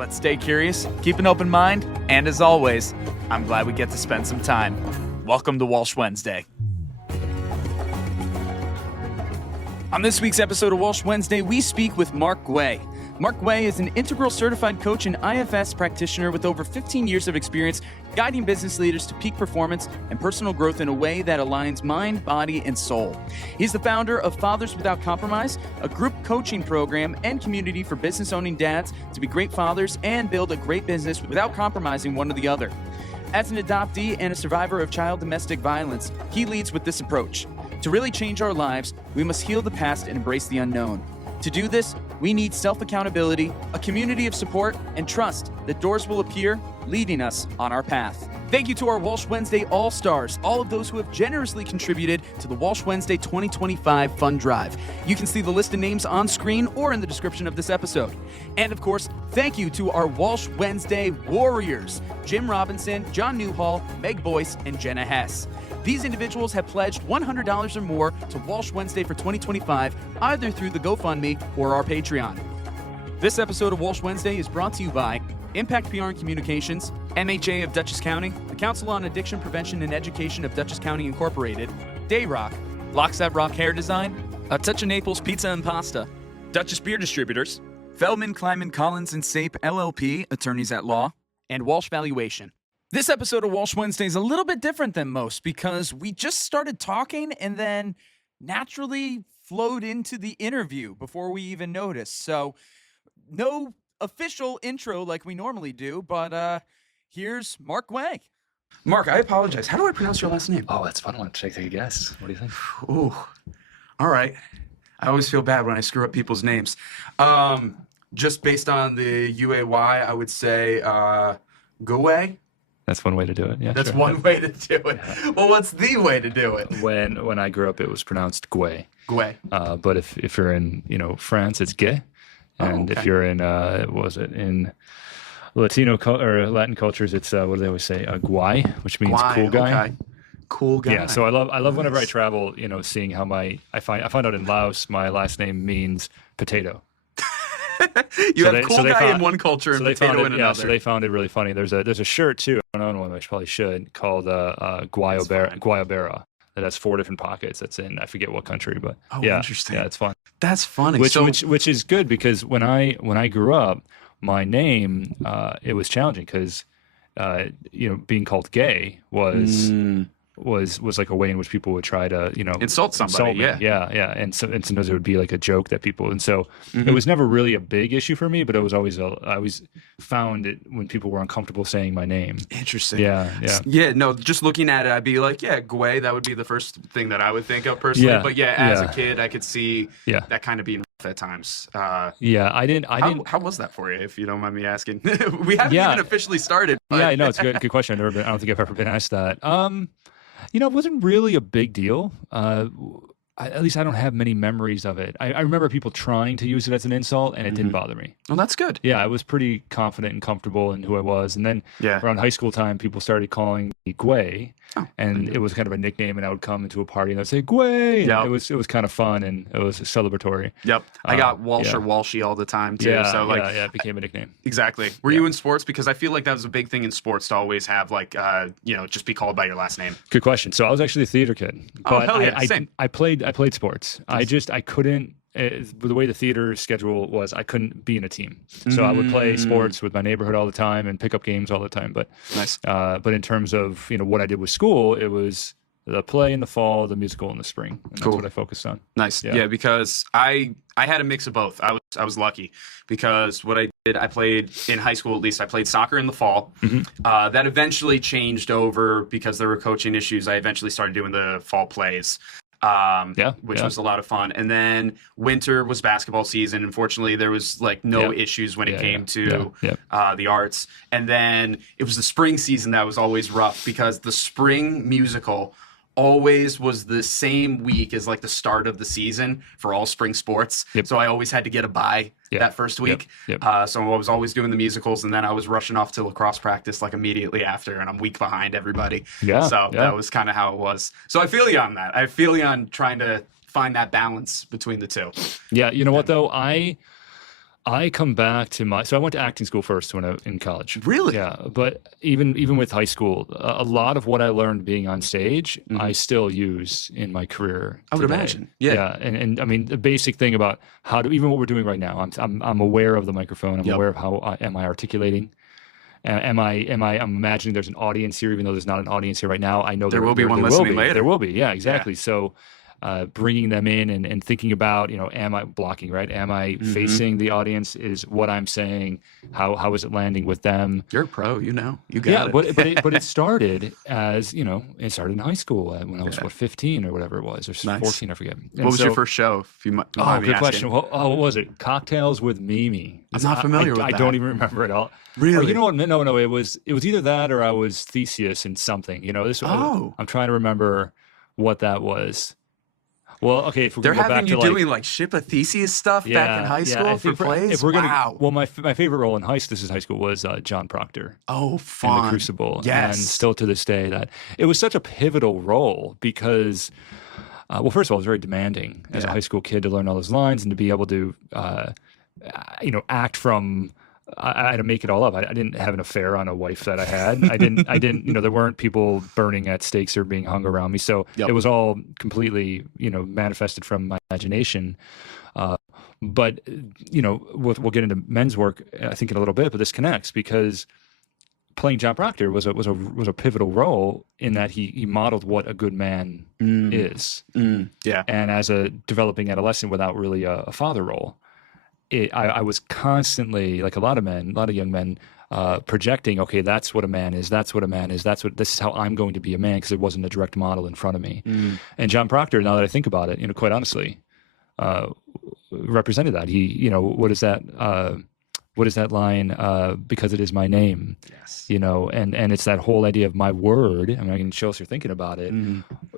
Let's stay curious, keep an open mind, and as always, I'm glad we get to spend some time. Welcome to Walsh Wednesday. On this week's episode of Walsh Wednesday, we speak with Mark Guay. Mark Guay is an integral certified coach and IFS practitioner with over 15 years of experience guiding business leaders to peak performance and personal growth in a way that aligns mind, body, and soul. He's the founder of Fathers Without Compromise, a group coaching program and community for business-owning dads to be great fathers and build a great business without compromising one or the other. As an adoptee and a survivor of child domestic violence, he leads with this approach. To really change our lives, we must heal the past and embrace the unknown. To do this, we need self-accountability, a community of support, and trust that doors will appear, leading us on our path. Thank you to our Walsh Wednesday All-Stars, all of those who have generously contributed to the Walsh Wednesday 2025 Fund Drive. You can see the list of names on screen or in the description of this episode. And of course, thank you to our Walsh Wednesday Warriors, Jim Robinson, John Newhall, Meg Boyce, and Jenna Hess. These individuals have pledged $100 or more to Walsh Wednesday for 2025, either through the GoFundMe or our Patreon. This episode of Walsh Wednesday is brought to you by Impact PR and Communications, MHA of Dutchess County, the Council on Addiction Prevention and Education of Dutchess County Incorporated, Dayrock, Lockstep Rock Hair Design, A Touch of Naples Pizza and Pasta, Dutchess Beer Distributors, Feldman, Kleiman, Collins, and Sape LLP, Attorneys at Law, and Walsh Valuation. This episode of Walsh Wednesday is a little bit different than most because we just started talking and then naturally flowed into the interview before we even noticed. So no official intro like we normally do, but here's Mark Guay. Mark, I apologize. How do I pronounce your last name? Oh, that's a fun one. Should I take a guess? What do you think? Ooh, all right. I always feel bad when I screw up people's names. Just based on the UAY, I would say Guay. That's one way to do it. Yeah, That's sure. one way to do it. Yeah. Well, what's the way to do it? When I grew up, it was pronounced Guay. Guay. But if you're in France, it's Guay. And if you're in in Latino or Latin cultures, it's what do they always say? Guay, which means Guay, cool guy. Okay. Cool guy. Yeah. So I love whenever I travel, seeing how I find out in Laos my last name means potato. You have cool guy in one culture and potato in another. Yeah, so they found it really funny. There's a shirt too, I don't know one, which probably should, called Guayabera. That has 4 different pockets. That's in I forget what country, but interesting. Yeah, it's fun. That's funny. Which is good because when I grew up, my name it was challenging because being called gay was like a way in which people would try to insult somebody. Yeah. And sometimes it would be like a joke that people, and so it was never really a big issue for me, but it was always I always found it when people were uncomfortable saying my name. Interesting. Yeah. No, just looking at it, I'd be like, Guay. That would be the first thing that I would think of personally. But as a kid, I could see that kind of being rough at times. I didn't. How was that for you, if you don't mind me asking? We haven't even officially started. But... Yeah, no, it's a good question. I don't think I've ever been asked that. It wasn't really a big deal. At least I don't have many memories of it. I remember people trying to use it as an insult, and it didn't bother me. Well, that's good. Yeah, I was pretty confident and comfortable in who I was. And then around high school time, people started calling me Guay, and it was kind of a nickname. And I would come into a party and I'd say Guay. Yep. It was kind of fun, and it was celebratory. Yep, I got Walsh or Walshy all the time too. Yeah, so it became a nickname. Exactly. Were you in sports? Because I feel like that was a big thing in sports to always have just be called by your last name. Good question. So I was actually a theater kid, but hell yeah, same. I played sports. I couldn't. The way the theater schedule was, I couldn't be in a team. So I would play sports with my neighborhood all the time and pick up games all the time. But nice. But in terms of what I did with school, it was the play in the fall, the musical in the spring. And that's what I focused on. Nice. Yeah, because I had a mix of both. I was lucky because what I did, I played in high school, at least I played soccer in the fall. That eventually changed over because there were coaching issues. I eventually started doing the fall plays. Which was a lot of fun. And then winter was basketball season. Unfortunately, there was no issues when it came to the arts. And then it was the spring season that was always rough because the spring musical always was the same week as the start of the season for all spring sports. So I always had to get a bye that first week. So I was always doing the musicals, and then I was rushing off to lacrosse practice immediately after, and I'm week behind everybody. That was kind of how it was. So I feel you on that. I feel you on trying to find that balance between the two. Yeah, you know what though? I I come back to so I went to acting school first when I was in college. Really? Yeah, but even with high school, a lot of what I learned being on stage, I still use in my career. I would today. imagine. Yeah. And I mean the basic thing about even what we're doing right now. I'm aware of the microphone. I'm aware of how am I articulating. I'm imagining there's an audience here, even though there's not an audience here right now. I know there will be one listening later. There will be, yeah, exactly. So bringing them in and thinking about, am I blocking, right? Am I facing the audience? Is what I'm saying, how is it landing with them? You're a pro, you got it. But it started as, it started in high school when I was, 15 or whatever it was, or 14, I forget. What was your first show? If you might good question. What was it? Cocktails with Mimi. I'm not familiar with that. I don't even remember it all. Really? Oh, you know what? No. It was either that or I was Theseus in something. I'm trying to remember what that was. Well, okay, if we're they're going to go having back you to doing like ship a Theseus stuff back in high school for plays. If we're wow. Well, my favorite role in high school was John Proctor. Oh, fun. In The Crucible. Yes. And still to this day, that it was such a pivotal role because, well, first of all, it was very demanding as a high school kid to learn all those lines and to be able to, act from. I had to make it all up. I didn't have an affair on a wife that I had. I didn't, there weren't people burning at stakes or being hung around me. So it was all completely, manifested from my imagination. But, we'll get into men's work, I think, in a little bit, but this connects because playing John Proctor was a pivotal role in that he modeled what a good man is. Yeah. And as a developing adolescent without really a father role, I was constantly, like a lot of young men, projecting, okay, that's what a man is. This is how I'm going to be a man, because there wasn't a direct model in front of me. And John Proctor, now that I think about it, quite honestly, represented that. He, what is that line? Because it is my name. Yes. And it's that whole idea of my word. I mean, I can show us you're thinking about it.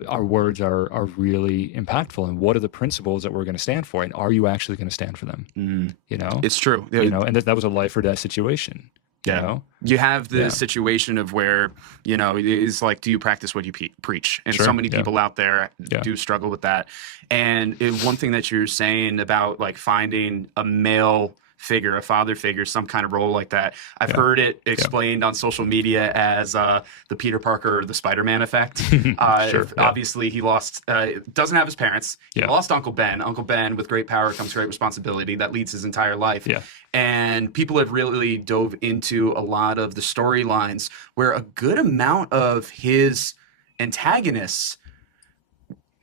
Our words are really impactful. And what are the principles that we're going to stand for? And are you actually going to stand for them? It's true. And that was a life or death situation. You have the situation of where, it's like, do you practice what you preach? And so many people out there do struggle with that. And one thing that you're saying about like finding a male figure, a father figure, some kind of role like that. I've heard it explained on social media as the Peter Parker or the Spider-Man effect. Obviously, he doesn't have his parents. He lost Uncle Ben. Uncle Ben, with great power comes great responsibility. That leads his entire life. And people have really dove into a lot of the storylines where a good amount of his antagonists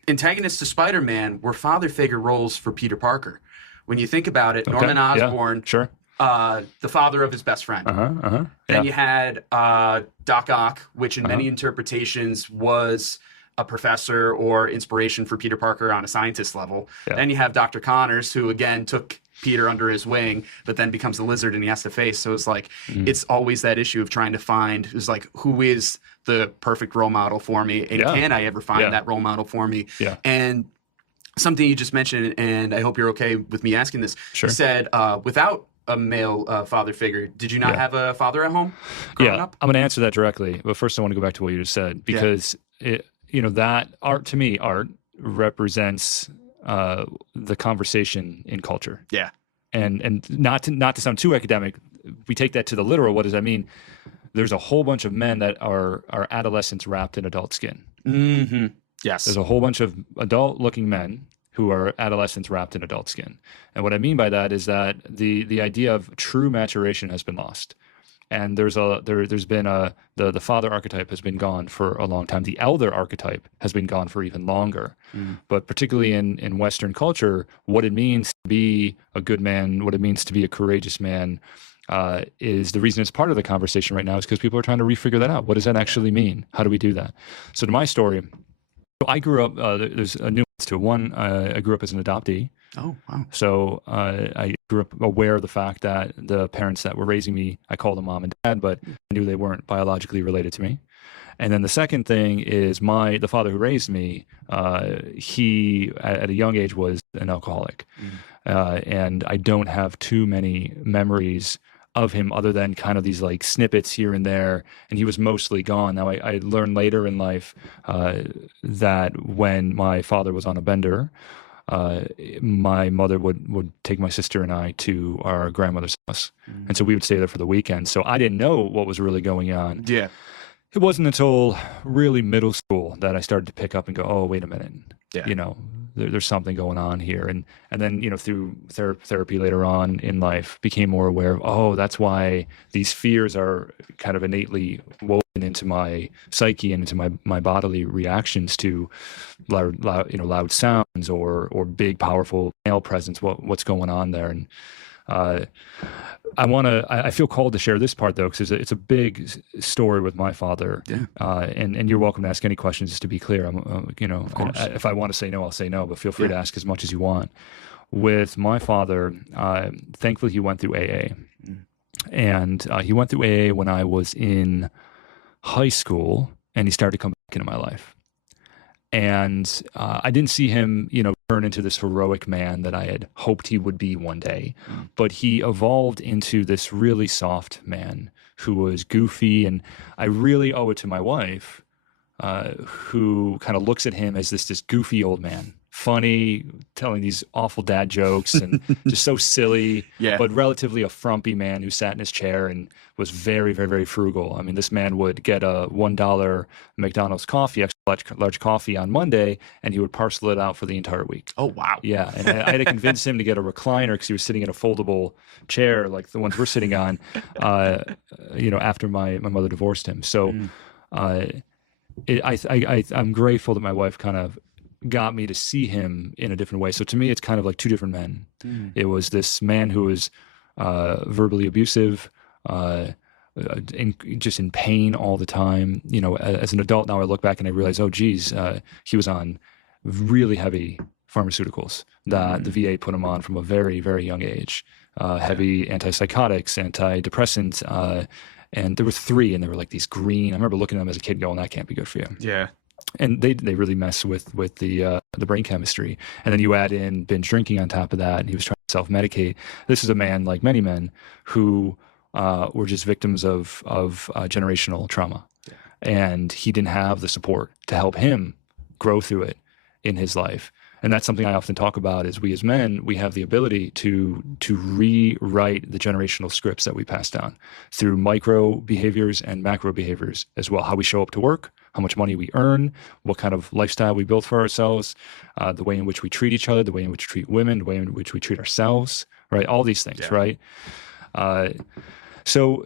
to Spider-Man were father figure roles for Peter Parker. When you think about it, Norman Osborn, the father of his best friend. Then you had Doc Ock, which in many interpretations was a professor or inspiration for Peter Parker on a scientist level. Then you have Dr. Connors, who again took Peter under his wing, but then becomes the lizard and he has to face. So it's like, it's always that issue of trying to find, who is the perfect role model for me? And can I ever find that role model for me? And something you just mentioned, and I hope you're okay with me asking this. You said without a male father figure, did you not have a father at home growing up? I'm going to answer that directly. But first I want to go back to what you just said, because that art, to me, art represents the conversation in culture. And not to sound too academic, we take that to the literal. What does that mean? There's a whole bunch of men that are adolescents wrapped in adult skin. Yes. There's a whole bunch of adult-looking men who are adolescents wrapped in adult skin. And what I mean by that is that the idea of true maturation has been lost. And there's been the father archetype has been gone for a long time. The elder archetype has been gone for even longer. But particularly in Western culture, what it means to be a good man, what it means to be a courageous man, is the reason it's part of the conversation right now is because people are trying to refigure that out. What does that actually mean? How do we do that? So to my story, I grew up, there's a nuance to it. One, I grew up as an adoptee. Oh, wow. So I grew up aware of the fact that the parents that were raising me, I called them mom and dad, but I knew they weren't biologically related to me. And then the second thing is the father who raised me, he, at a young age, was an alcoholic. And I don't have too many memories of him other than kind of these like snippets here and there, and he was mostly gone. Now I learned later in life that when my father was on a bender, my mother would take my sister and I to our grandmother's house. And so we would stay there for the weekend. So I didn't know what was really going on. Yeah. It wasn't until really middle school that I started to pick up and go, oh, wait a minute. Yeah. You know, there's something going on here. And then, you know, through therapy later on in life, became more aware of, oh, that's why these fears are kind of innately woven into my psyche and into my bodily reactions to loud sounds or big, powerful male presence, what's going on there. And I feel called to share this part though, because it's a big story with my father. Yeah. And you're welcome to ask any questions. Just to be clear, Of course. if I want to say no, I'll say no. But feel free to ask as much as you want. With my father, thankfully he went through AA, and he went through AA when I was in high school, and he started to come back into my life. And I didn't see him, you know, turn into this heroic man that I had hoped he would be one day. But he evolved into this really soft man who was goofy. And I really owe it to my wife, who kind of looks at him as this goofy old man, funny, telling these awful dad jokes and just so silly, but relatively a frumpy man who sat in his chair and was very, very, very frugal. I mean, this man would get a $1 McDonald's coffee, extra large coffee on Monday, and he would parcel it out for the entire week. Oh, wow. Yeah, and I had to convince him to get a recliner because he was sitting in a foldable chair like the ones we're sitting on, you know, after my mother divorced him. So I'm grateful that my wife kind of got me to see him in a different way. So to me, it's kind of like two different men. It was this man who was verbally abusive, just in pain all the time. You know, as an adult now, I look back and I realize, oh, geez, he was on really heavy pharmaceuticals that the VA put him on from a very, very young age. Heavy antipsychotics, antidepressants, and there were 3, and they were like these green. I remember looking at them as a kid, going, "That can't be good for you." Yeah. And they really mess with the brain chemistry. And then you add in binge drinking on top of that, and he was trying to self-medicate. This is a man, like many men, who were just victims of generational trauma. Yeah. And he didn't have the support to help him grow through it in his life. And that's something I often talk about is we as men, we have the ability to rewrite the generational scripts that we pass down through micro behaviors and macro behaviors as well. How we show up to work, how much money we earn, what kind of lifestyle we build for ourselves, the way in which we treat each other, the way in which we treat women, the way in which we treat ourselves, right? All these things, right? So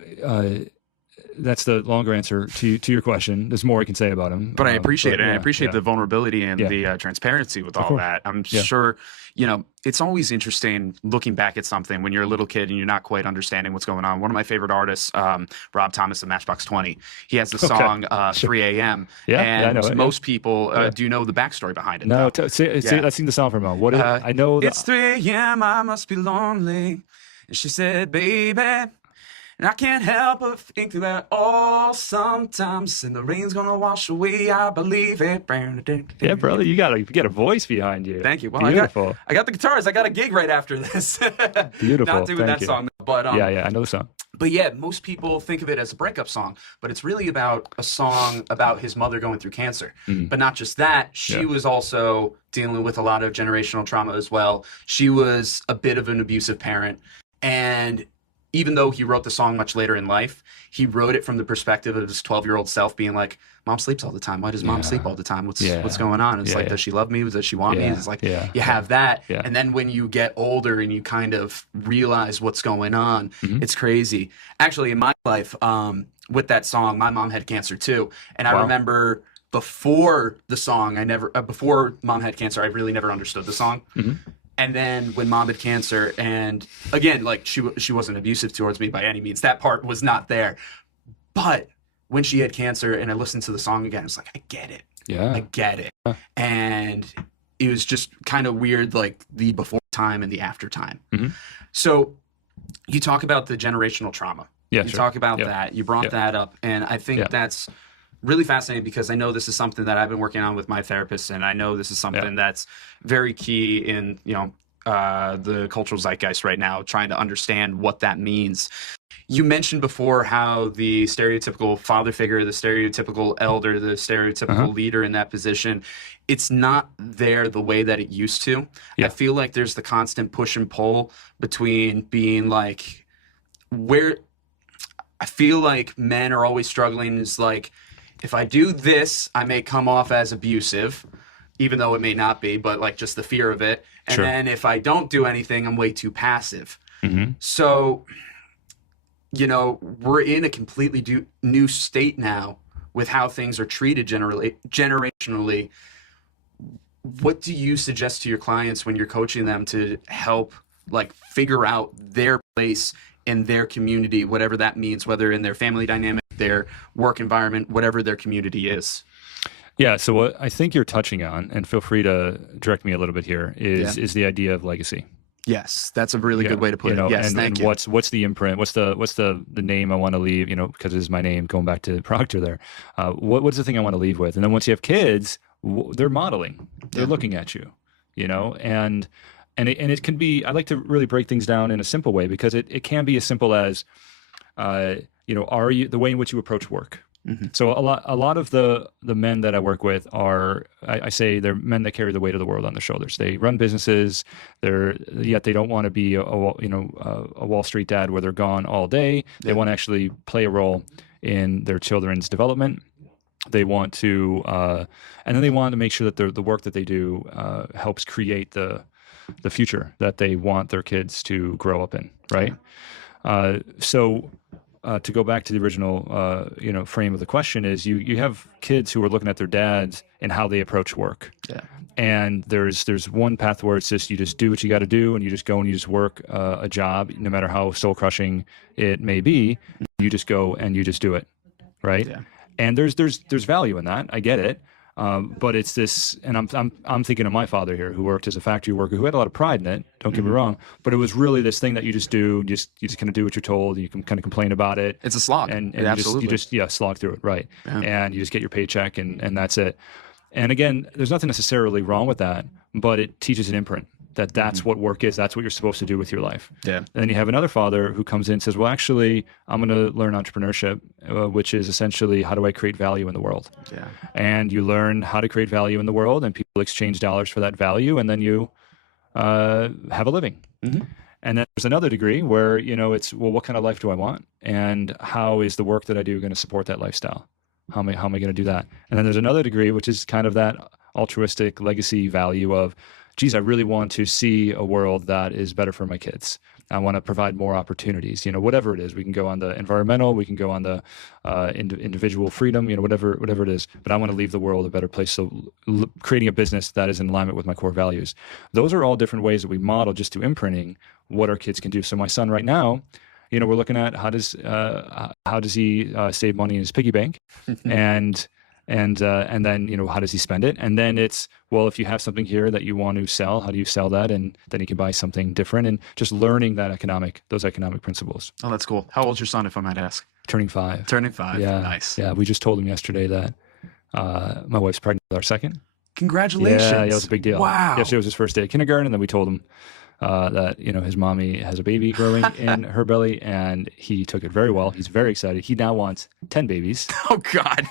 that's the longer answer to your question. There's more I can say about him. But I appreciate it. And I appreciate the vulnerability and the transparency with all that. I'm sure, you know, it's always interesting looking back at something when you're a little kid and you're not quite understanding what's going on. One of my favorite artists, Rob Thomas of Matchbox 20, he has the song 3 a.m. Yeah, and I know it, most people, do you know the backstory behind it? No, let's sing the song for a moment. What is it? I know. It's 3 a.m., I must be lonely. And she said, baby, and I can't help but think about all sometimes, and the rain's gonna wash away, I believe it. Yeah, brother, you got a voice behind you. Thank you. Well, beautiful. I got the guitars. I got a gig right after this. Beautiful. Not doing that song, but yeah, I know the song. But yeah, most people think of it as a breakup song, but it's really about a song about his mother going through cancer. But not just that, she was also dealing with a lot of generational trauma as well. She was a bit of an abusive parent, and even though he wrote the song much later in life, he wrote it from the perspective of his 12-year-old self being like, Mom sleeps all the time. Why does Mom sleep all the time? What's going on? It's like, does she love me? Does she want me? It's like, you have that. Yeah. And then when you get older and you kind of realize what's going on, it's crazy. Actually, in my life, with that song, my mom had cancer too. And I remember before the song, before Mom had cancer, I really never understood the song. And then when Mom had cancer, and again, like she wasn't abusive towards me by any means. That part was not there. But when she had cancer and I listened to the song again, it's like, I get it. Yeah. I get it. And it was just kind of weird, like the before time and the after time. So you talk about the generational trauma. Yeah, you talk about that. You brought that up. And I think that's really fascinating because I know this is something that I've been working on with my therapist, and I know this is something that's very key in, you know, the cultural zeitgeist right now, trying to understand what that means. You mentioned before how the stereotypical father figure, the stereotypical elder, the stereotypical leader in that position, it's not there the way that it used to. Yeah. I feel like there's the constant push and pull between being like, where I feel like men are always struggling is like, if I do this, I may come off as abusive, even though it may not be, but like just the fear of it. And Sure. then if I don't do anything, I'm way too passive. Mm-hmm. So, you know, we're in a completely new state now with how things are treated generationally. What do you suggest to your clients when you're coaching them to help like figure out their place in their community, whatever that means, whether in their family dynamic, their work environment, whatever their community is? Yeah. So what I think you're touching on, and feel free to direct me a little bit here, is the idea of legacy. Yes, that's a really good way to put it. Yes, and, thank and you. What's the imprint? What's the name I want to leave? You know, because it is my name. Going back to Proctor there, what's the thing I want to leave with? And then once you have kids, they're modeling. They're looking at you. You know, and it can be. I like to really break things down in a simple way because it can be as simple as, you know, are you the way in which you approach work. Mm-hmm. So a lot of the men that I work with are, I say they're men that carry the weight of the world on their shoulders. They run businesses. Yet they don't want to be a Wall Street dad where they're gone all day. They want to actually play a role in their children's development. They want to, and then they want to make sure that the work that they do helps create the future that they want their kids to grow up in. Right. To go back to the original, frame of the question is you have kids who are looking at their dads and how they approach work. Yeah. And there's one path where it's just you just do what you got to do and you just go and you just work a job, no matter how soul crushing it may be. You just go and you just do it, right? Yeah. And there's value in that. I get it. But it's this, and I'm thinking of my father here, who worked as a factory worker, who had a lot of pride in it. Don't get me wrong, but it was really this thing that you just do. You just kind of do what you're told. You can kind of complain about it. It's a slog, and absolutely. you just slog through it, right? Yeah. And you just get your paycheck, and that's it. And again, there's nothing necessarily wrong with that, but it teaches an imprint that's what work is. That's what you're supposed to do with your life. Yeah. And then you have another father who comes in and says, well, actually, I'm going to learn entrepreneurship, which is essentially how do I create value in the world? Yeah. And you learn how to create value in the world, and people exchange dollars for that value, and then you have a living. Mm-hmm. And then there's another degree where, it's, well, what kind of life do I want? And how is the work that I do going to support that lifestyle? How am I going to do that? And then there's another degree, which is kind of that altruistic legacy value of, geez, I really want to see a world that is better for my kids. I want to provide more opportunities, whatever it is. We can go on the environmental, we can go on the individual freedom, whatever it is. But I want to leave the world a better place. So creating a business that is in alignment with my core values. Those are all different ways that we model just to imprinting what our kids can do. So my son right now, we're looking at how does he save money in his piggy bank, and then how does he spend it? And then it's, well, if you have something here that you want to sell, how do you sell that? And then he can buy something different, and just learning those economic principles. Oh, that's cool. How old's your son, if I might ask? Turning 5. Turning 5. Yeah. Nice. Yeah. We just told him yesterday that my wife's pregnant with our second. Congratulations. Yeah, it was a big deal. Wow. Yesterday was his first day at kindergarten, and then we told him that his mommy has a baby growing in her belly, and he took it very well. He's very excited. He now wants 10 babies. Oh God!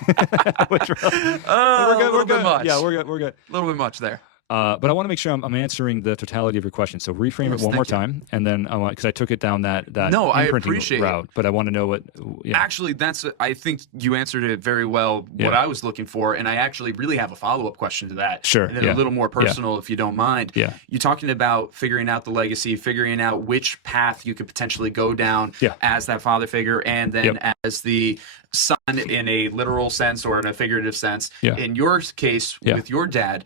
We're good. We're good. Much. Yeah, we're good. A little bit much there. But I want to make sure I'm answering the totality of your question. So reframe it one more time, and then I want, because I took it down that no, I appreciate route, but I want to know what. Yeah. Actually, I think you answered it very well. What I was looking for, and I actually really have a follow-up question to that. Sure. And then a little more personal, if you don't mind. Yeah. You're talking about figuring out the legacy, figuring out which path you could potentially go down as that father figure, and then as the son in a literal sense or in a figurative sense. Yeah. In your case, with your dad,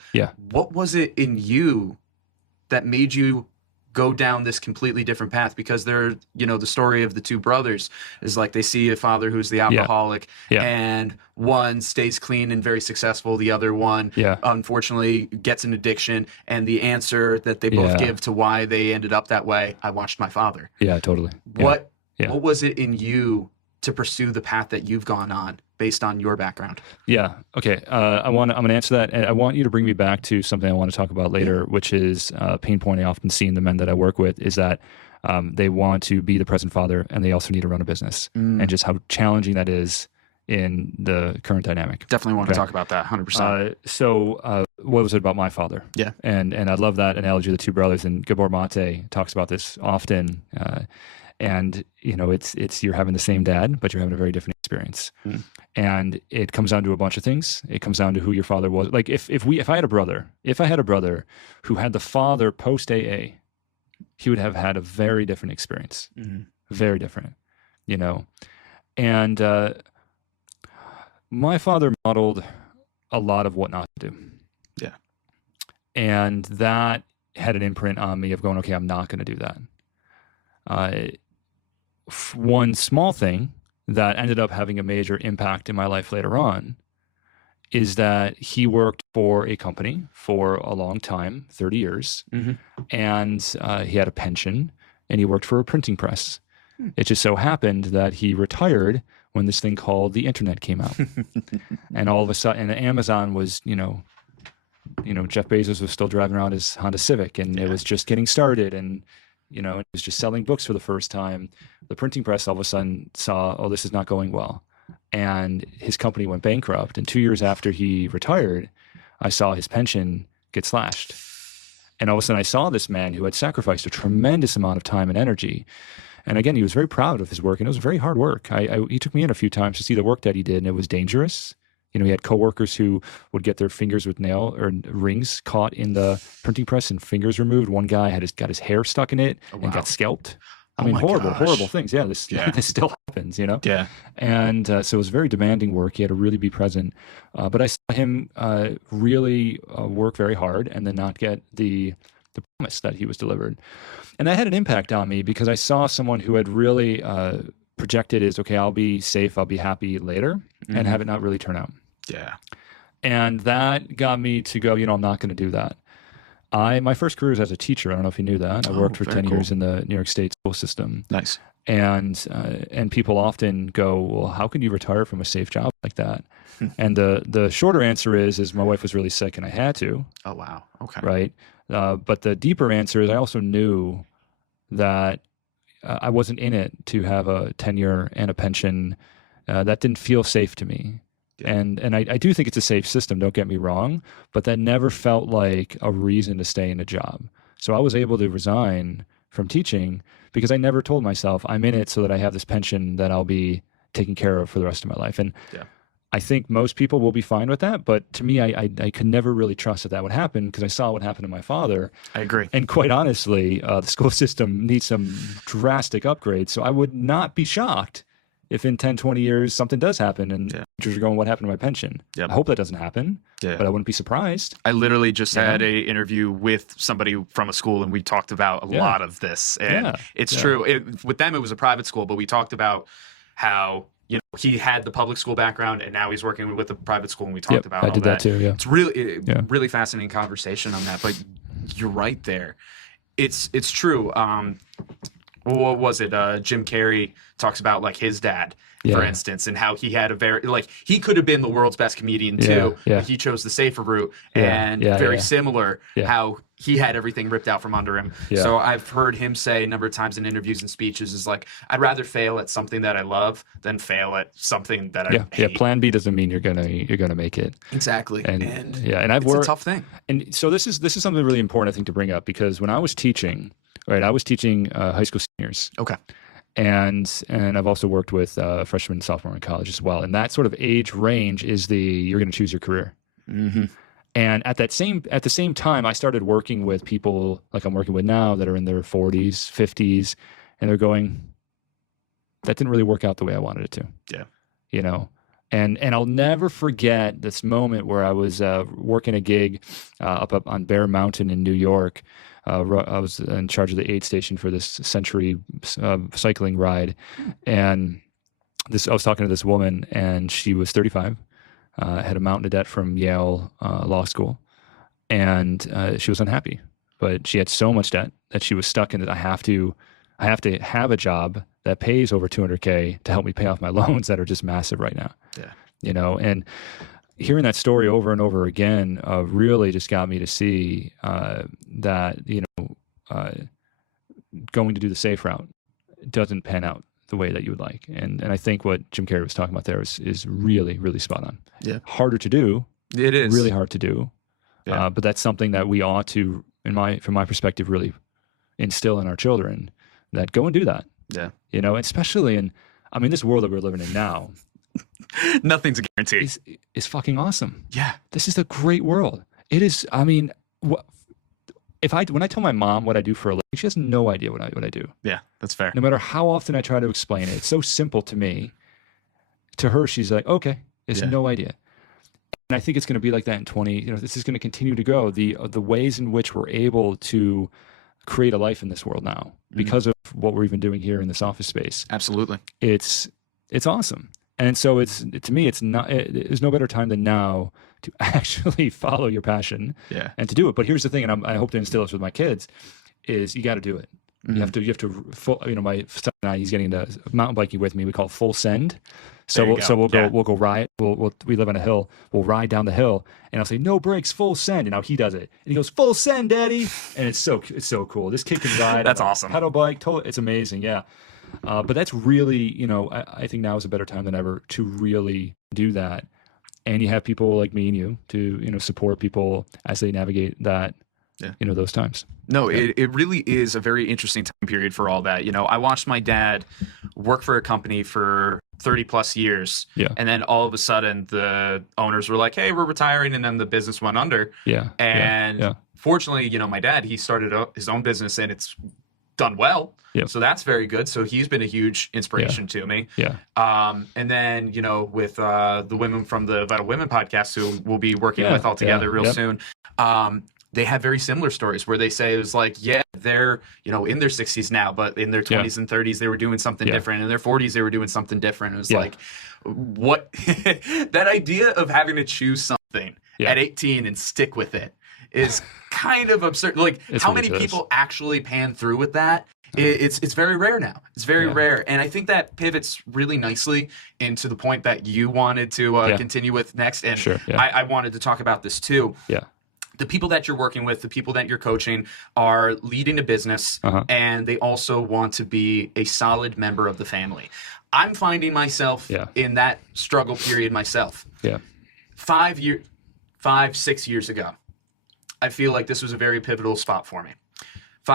what was it in you that made you go down this completely different path? Because the story of the two brothers is like they see a father who's the alcoholic, and one stays clean and very successful. The other one, unfortunately, gets an addiction. And the answer that they both give to why they ended up that way, I watched my father. Yeah, totally. What was it in you to pursue the path that you've gone on based on your background? Yeah. Okay. I'm going to answer that. And I want you to bring me back to something I want to talk about later, which is a pain point I often see in the men that I work with is that they want to be the present father and they also need to run a business and just how challenging that is in the current dynamic. Definitely want to talk about that 100%. So what was it about my father? Yeah. And I love that analogy of the two brothers, and Gabor Mate talks about this often. And it's you're having the same dad, but you're having a very different experience. And it comes down to a bunch of things. It comes down to who your father was. Like if I had a brother who had the father post AA, he would have had a very different experience. Very different, And my father modeled a lot of what not to do. Yeah. And that had an imprint on me of going, okay, I'm not going to do that. One small thing that ended up having a major impact in my life later on is that he worked for a company for a long time, 30 years, and he had a pension, and he worked for a printing press. It just so happened that he retired when this thing called the internet came out. And all of a sudden, and Amazon was, Jeff Bezos was still driving around his Honda Civic, and it was just getting started, and it was just selling books for the first time. The printing press all of a sudden saw, oh, this is not going well. And his company went bankrupt. And 2 years after he retired, I saw his pension get slashed. And all of a sudden I saw this man who had sacrificed a tremendous amount of time and energy. And again, he was very proud of his work, and it was very hard work. He took me in a few times to see the work that he did, and it was dangerous. He had coworkers who would get their fingers with nail or rings caught in the printing press and fingers removed. One guy got his hair stuck in it and got scalped. I mean, horrible things. Yeah, this still happens, Yeah. And so it was very demanding work. He had to really be present. But I saw him really work very hard and then not get the promise that he was delivered. And that had an impact on me because I saw someone who had really projected as, okay, I'll be safe, I'll be happy later, and have it not really turn out. Yeah. And that got me to go, I'm not going to do that. My first career was as a teacher. I don't know if you knew that. I worked for 10 years in the New York State school system. Nice. And people often go, well, how can you retire from a safe job like that? And the shorter answer is my wife was really sick and I had to. Oh, wow. Okay. Right. But the deeper answer is I also knew that I wasn't in it to have a tenure and a pension. That didn't feel safe to me. Yeah. And I do think it's a safe system, don't get me wrong, but that never felt like a reason to stay in a job. So I was able to resign from teaching because I never told myself I'm in it so that I have this pension that I'll be taken care of for the rest of my life. And I think most people will be fine with that, but to me, I could never really trust that would happen because I saw what happened to my father. I agree. And quite honestly, the school system needs some drastic upgrades. So I would not be shocked if in 10, 20 years something does happen and teachers are going, what happened to my pension? I hope that doesn't happen, but I wouldn't be surprised. I literally just had a interview with somebody from a school and we talked about a lot of this. And it's true. With them, it was a private school, but we talked about how he had the public school background and now he's working with a private school, and we talked about I did that too. Yeah. It's really fascinating conversation on that, but you're right there. It's true. What was it? Jim Carrey talks about like his dad, for instance, and how he had a very he could have been the world's best comedian too, but he chose the safer route, and very similar how he had everything ripped out from under him. So I've heard him say a number of times in interviews and speeches is like, I'd rather fail at something that I love than fail at something that I hate. Plan B doesn't mean you're gonna make it. Exactly. And I've worked, it's a tough thing. And so this is something really important I think to bring up, because when I was teaching, I was teaching high school seniors. Okay. And I've also worked with freshmen and sophomore in college as well. And that sort of age range is you're going to choose your career. Mm-hmm. And at the same time, I started working with people like I'm working with now that are in their 40s, 50s, and they're going, that didn't really work out the way I wanted it to. Yeah. And I'll never forget this moment where I was working a gig up on Bear Mountain in New York. I was in charge of the aid station for this Century cycling ride. And I was talking to this woman, and she was 35, had a mountain of debt from Yale Law School, and she was unhappy. But she had so much debt that she was stuck in it. I have to have a job that pays over 200K to help me pay off my loans that are just massive right now. Yeah. You know, and hearing that story over and over again really just got me to see that, you know, going to do the safe route doesn't pan out the way that you would like. And I think what Jim Carrey was talking about there is really, really spot on. Yeah. Harder to do. It is. Really hard to do. Yeah. But that's something that we ought to, from my perspective, really instill in our children, that go and do that. Yeah. You know, especially in, I mean, this world that we're living in now. Nothing's a guarantee. Is fucking awesome. Yeah. This is a great world. It is, I mean, when I tell my mom what I do for a living, she has no idea what I do. Yeah, that's fair. No matter how often I try to explain it, it's so simple to me. To her, she's like, okay, it's no idea. And I think it's going to be like that in 20, you know, this is going to continue to go. The ways in which we're able to create a life in this world now, because of what we're even doing here in this office space. Absolutely. It's awesome. And so to me, there's no better time than now to actually follow your passion and to do it. But here's the thing, and I hope to instill this with my kids, is you got to do it. You have to, you know, my son and I, he's getting into mountain biking with me. We call it full send. So we'll go ride. We live on a hill. We'll ride down the hill, and I'll say no brakes, full send, and now he does it, and he goes full send, Daddy, and it's so cool. This kid can ride. That's awesome. Pedal bike, it's amazing. Yeah, but that's really, you know, I think now is a better time than ever to really do that, and you have people like me and you to, you know, support people as they navigate that. Yeah. You know, those times. No, it really is a very interesting time period for all that. You know, I watched my dad work for a company for 30 plus years. Yeah. And then all of a sudden the owners were like, hey, we're retiring. And then the business went under. Yeah. And fortunately, you know, my dad, he started his own business and it's done well. Yep. So that's very good. So he's been a huge inspiration to me. Yeah. And then, you know, with the women from the Vital Women podcast, who we'll be working with all together real soon. They have very similar stories where they say it was like, they're, you know, in their 60s now, but in their 20s and 30s, they were doing something different. In their 40s, they were doing something different. It was like, what that idea of having to choose something at 18 and stick with it is kind of absurd. Like, how many people actually pan through with that? It's very rare now. It's very rare. And I think that pivots really nicely into the point that you wanted to continue with next. And I wanted to talk about this too. Yeah. The people that you're working with, the people that you're coaching are leading a business, and they also want to be a solid member of the family. I'm finding myself in that struggle period myself. Yeah. 6 years ago, I feel like this was a very pivotal spot for me.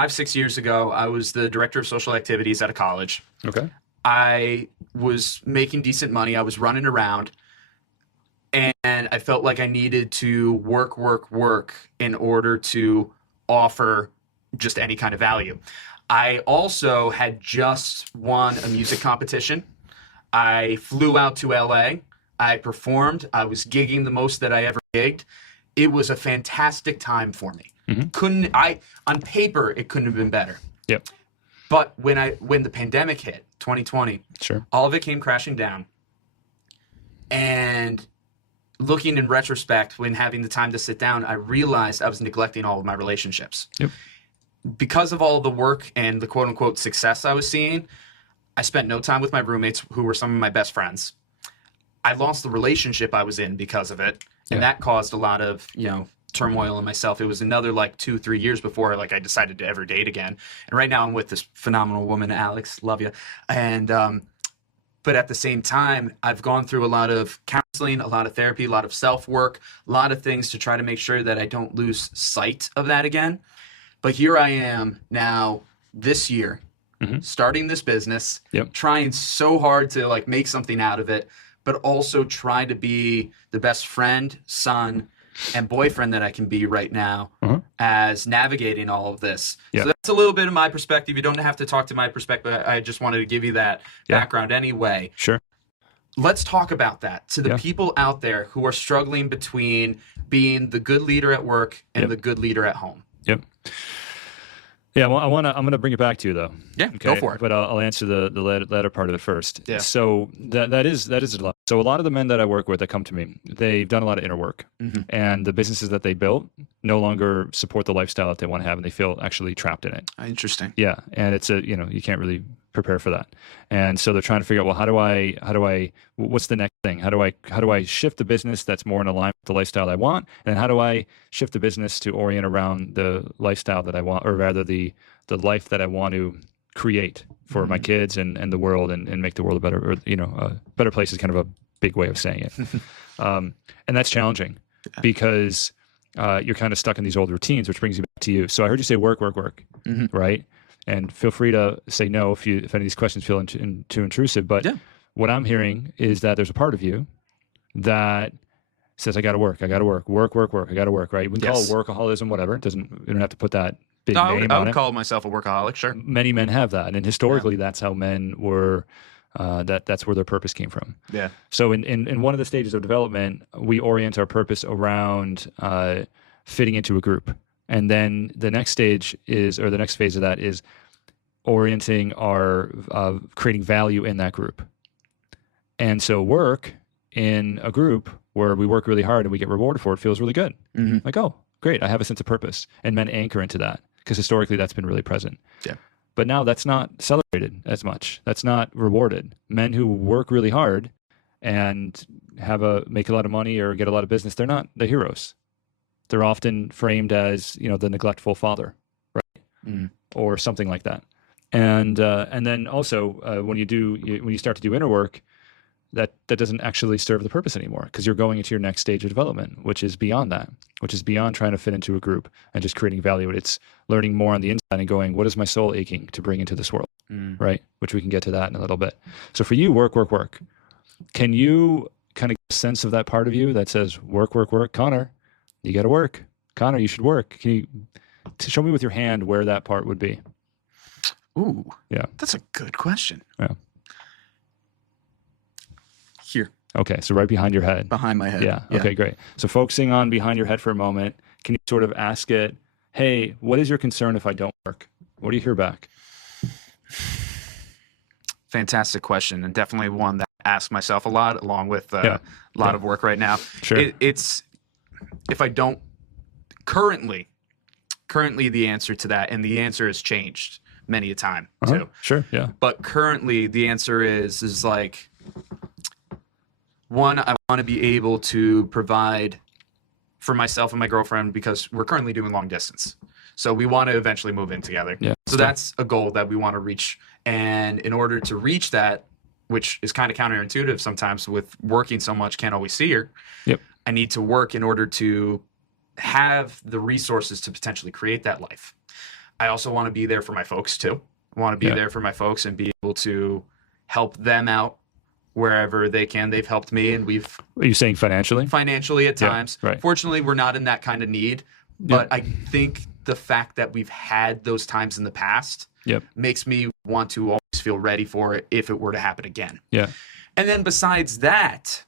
6 years ago, I was the director of social activities at a college. Okay. I was making decent money. I was running around. And I felt like I needed to work in order to offer just any kind of value. I also had just won a music competition. I flew out to LA. I performed. I was gigging the most that I ever gigged. It was a fantastic time for me. On paper, it couldn't have been better. Yep. But when the pandemic hit, 2020, all of it came crashing down. And looking in retrospect, when having the time to sit down, I realized I was neglecting all of my relationships. Yep. Because of all the work and the quote-unquote success I was seeing, I spent no time with my roommates, who were some of my best friends. I lost the relationship I was in because of it, and that caused a lot of, you know, turmoil in myself. It was another like 2-3 years before I decided to ever date again. And right now I'm with this phenomenal woman, Alex. Love you. And but at the same time, I've gone through a lot of counseling, a lot of therapy, a lot of self-work, a lot of things to try to make sure that I don't lose sight of that again. But here I am now this year, starting this business, trying so hard to like make something out of it, but also try to be the best friend, son, and boyfriend that I can be right now as navigating all of this. So that's a little bit of my perspective. You don't have to talk to my perspective. I just wanted to give you that background anyway. Sure. Let's talk about that to the people out there who are struggling between being the good leader at work and the good leader at home. Yep. Yeah, well, I'm going to bring it back to you, though. Yeah, go for it. But I'll answer the latter part of it first. Yeah. So that is a lot. So a lot of the men that I work with that come to me, they've done a lot of inner work, and the businesses that they built no longer support the lifestyle that they want to have, and they feel actually trapped in it. Interesting. Yeah, and it's you can't really prepare for that. And so they're trying to figure out, well, how do I, what's the next thing? How do I shift the business that's more in alignment with the lifestyle I want? And how do I shift the business to orient around the lifestyle that I want, or rather the life that I want to create for my kids and the world, and make the world a better, or, a better place is kind of a big way of saying it. And that's challenging because you're kind of stuck in these old routines, which brings you back to you. So I heard you say work, right? And feel free to say no if any of these questions feel too intrusive. But what I'm hearing is that there's a part of you that says, I got to work, work, I got to work, right? We can call it workaholism, whatever. We don't have to put that big name on it. I would call myself a workaholic, sure. Many men have that. And historically, that's how men were, that's where their purpose came from. Yeah. So in one of the stages of development, we orient our purpose around fitting into a group. And then the next stage is, or the next phase of that is orienting our, creating value in that group. And so work in a group where we work really hard and we get rewarded for it feels really good. Like, oh, great, I have a sense of purpose. And men anchor into that because historically that's been really present. Yeah. But now that's not celebrated as much. That's not rewarded. Men who work really hard and make a lot of money or get a lot of business, they're not the heroes. They're often framed as, the neglectful father, right? Or something like that. And then also when you start to do inner work, that doesn't actually serve the purpose anymore because you're going into your next stage of development, which is beyond that, which is beyond trying to fit into a group and just creating value. It's learning more on the inside and going, what is my soul aching to bring into this world, right? Which we can get to that in a little bit. So for you, work. Can you kind of get a sense of that part of you that says work? Connor, you got to work. Connor, you should work. Can you show me with your hand where that part would be? Ooh, yeah. That's a good question. Yeah. Here. Okay, so right behind your head. Behind my head. Yeah. Okay, great. So focusing on behind your head for a moment, can you sort of ask it, hey, what is your concern if I don't work? What do you hear back? Fantastic question, and definitely one that I ask myself a lot, along with a lot of work right now. Sure. It's if I don't currently the answer to that, and the answer has changed many a time too. Sure. Yeah. But currently the answer is like, one, I want to be able to provide for myself and my girlfriend because we're currently doing long distance. So we want to eventually move in together. Yeah. So that's a goal that we want to reach. And in order to reach that, which is kind of counterintuitive sometimes with working so much, can't always see her. Yep. I need to work in order to have the resources to potentially create that life. I also want to be there for my folks too. I want to be there for my folks and be able to help them out wherever they can. They've helped me, and we've... Are you saying financially? Financially at times. Right. Fortunately, we're not in that kind of need. But I think the fact that we've had those times in the past makes me want to always feel ready for it if it were to happen again. Yeah. And then besides that...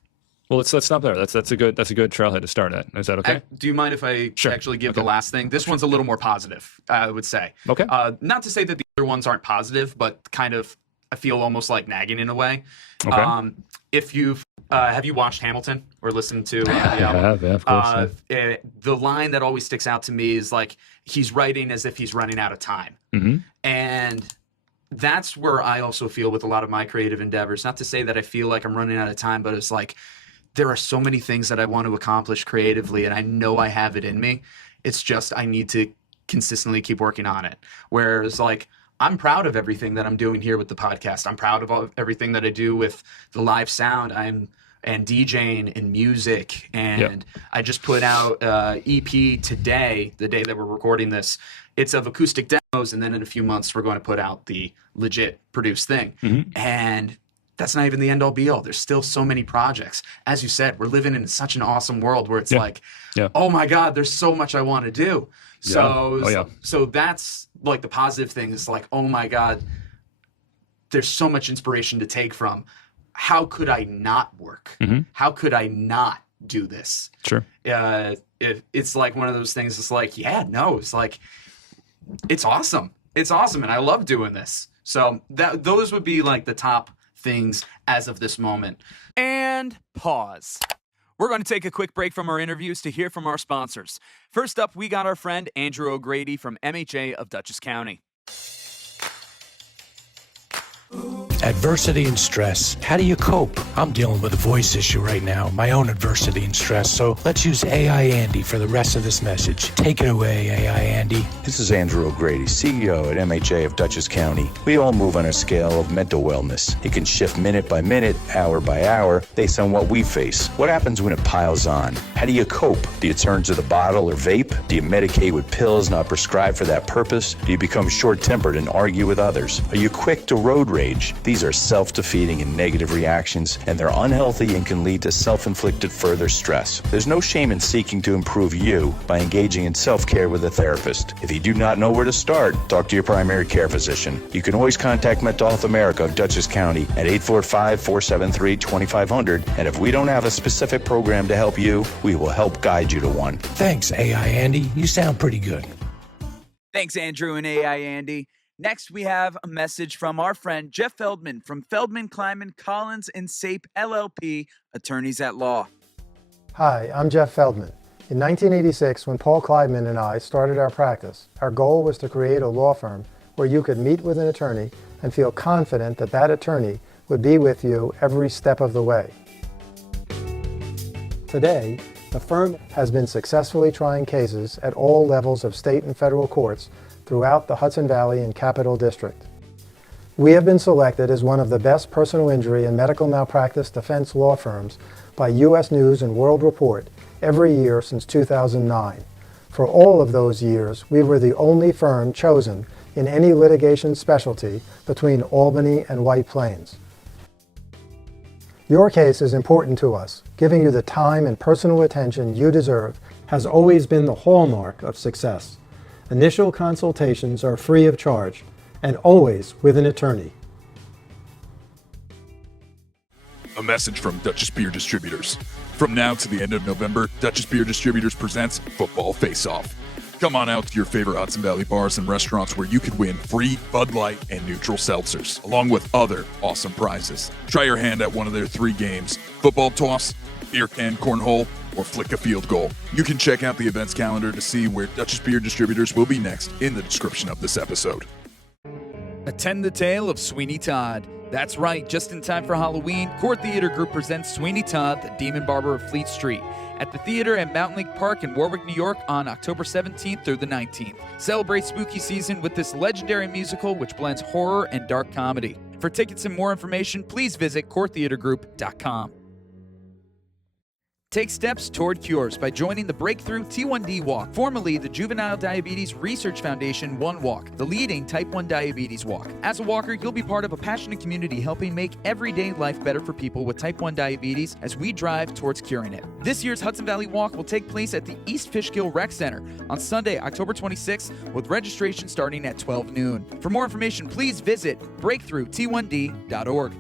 Well, let's stop there. That's a good trailhead to start at. Is that okay? Do you mind if I actually give the last thing? This one's a little more positive, I would say. Okay. Not to say that the other ones aren't positive, but kind of I feel almost like nagging in a way. Okay. If you've have you watched Hamilton or listened to the album? I have, of course. The line that always sticks out to me is like he's writing as if he's running out of time, and that's where I also feel with a lot of my creative endeavors. Not to say that I feel like I'm running out of time, but it's like there are so many things that I want to accomplish creatively, and I know I have it in me. It's just I need to consistently keep working on it. Whereas, like, I'm proud of everything that I'm doing here with the podcast. I'm proud of everything that I do with the live sound. And DJing and music. And I just put out EP today, the day that we're recording this. It's of acoustic demos, and then in a few months we're going to put out the legit produced thing. And that's not even the end-all be-all. There's still so many projects. As you said, we're living in such an awesome world where it's like, oh my God, there's so much I want to do. So, so that's like the positive thing is like, oh my God, there's so much inspiration to take from. How could I not work? How could I not do this? Sure. It's like one of those things. It's like, it's like, it's awesome. It's awesome, and I love doing this. So those would be like the top things as of this moment. And pause. We're going to take a quick break from our interviews to hear from our sponsors. First up, we got our friend Andrew O'Grady from MHA of Dutchess County. Adversity and stress. How do you cope? I'm dealing with a voice issue right now, my own adversity and stress. So let's use AI Andy for the rest of this message. Take it away, AI Andy. This is Andrew O'Grady, CEO at MHA of Dutchess County. We all move on a scale of mental wellness. It can shift minute by minute, hour by hour, based on what we face. What happens when it piles on? How do you cope? Do you turn to the bottle or vape? Do you medicate with pills not prescribed for that purpose? Do you become short-tempered and argue with others? Are you quick to road rage? These are self-defeating and negative reactions, and they're unhealthy and can lead to self-inflicted further stress. There's no shame in seeking to improve you by engaging in self-care with a therapist. If you do not know where to start, talk to your primary care physician. You can always contact Mental Health America of Dutchess County at 845-473-2500, and if we don't have a specific program to help you, we will help guide you to one. Thanks, AI Andy. You sound pretty good. Thanks, Andrew and AI Andy. Next, we have a message from our friend Jeff Feldman from Feldman, Kleiman, Collins, and Sape LLP, attorneys at law. Hi, I'm Jeff Feldman. In 1986, when Paul Kleiman and I started our practice, our goal was to create a law firm where you could meet with an attorney and feel confident that that attorney would be with you every step of the way. Today, the firm has been successfully trying cases at all levels of state and federal courts throughout the Hudson Valley and Capital District. We have been selected as one of the best personal injury and medical malpractice defense law firms by U.S. News and World Report every year since 2009. For all of those years, we were the only firm chosen in any litigation specialty between Albany and White Plains. Your case is important to us. Giving you the time and personal attention you deserve has always been the hallmark of success. Initial consultations are free of charge and always with an attorney. A message from Dutchess Beer Distributors. From now to the end of November, Dutchess Beer Distributors presents Football Face-Off. Come on out to your favorite Hudson Valley bars and restaurants where you could win free Bud Light and neutral seltzers, along with other awesome prizes. Try your hand at one of their 3 games: football toss, beer can cornhole, or flick a field goal. You can check out the events calendar to see where Dutchess Beer Distributors will be next in the description of this episode. Attend the tale of Sweeney Todd. That's right, just in time for Halloween, Core Theater Group presents Sweeney Todd, the Demon Barber of Fleet Street, at the theater at Mountain Lake Park in Warwick, New York on October 17th through the 19th. Celebrate spooky season with this legendary musical which blends horror and dark comedy. For tickets and more information, please visit coretheatergroup.com. Take steps toward cures by joining the Breakthrough T1D Walk, formerly the Juvenile Diabetes Research Foundation One Walk, the leading type 1 diabetes walk. As a walker, you'll be part of a passionate community helping make everyday life better for people with type 1 diabetes as we drive towards curing it. This year's Hudson Valley Walk will take place at the East Fishkill Rec Center on Sunday, October 26th, with registration starting at 12 noon. For more information, please visit breakthrought1d.org.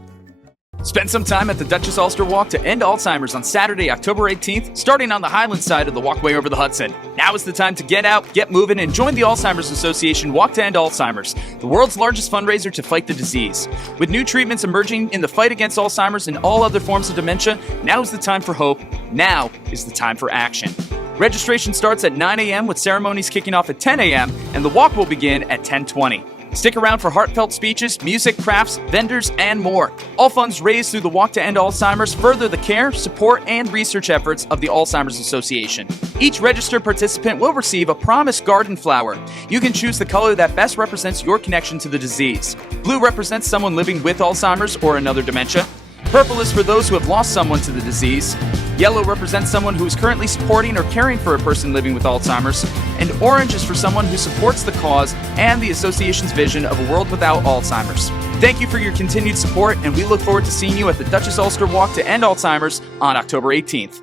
Spend some time at the Dutchess Ulster Walk to End Alzheimer's on Saturday, October 18th, starting on the Highland side of the walkway over the Hudson. Now is the time to get out, get moving, and join the Alzheimer's Association Walk to End Alzheimer's, the world's largest fundraiser to fight the disease. With new treatments emerging in the fight against Alzheimer's and all other forms of dementia, now is the time for hope. Now is the time for action. Registration starts at 9 a.m. with ceremonies kicking off at 10 a.m., and the walk will begin at 10:20. Stick around for heartfelt speeches, music, crafts, vendors, and more. All funds raised through the Walk to End Alzheimer's further the care, support, and research efforts of the Alzheimer's Association. Each registered participant will receive a promised garden flower. You can choose the color that best represents your connection to the disease. Blue represents someone living with Alzheimer's or another dementia. Purple is for those who have lost someone to the disease. Yellow represents someone who is currently supporting or caring for a person living with Alzheimer's. And orange is for someone who supports the cause and the association's vision of a world without Alzheimer's. Thank you for your continued support, and we look forward to seeing you at the Dutchess Ulster Walk to End Alzheimer's on October 18th.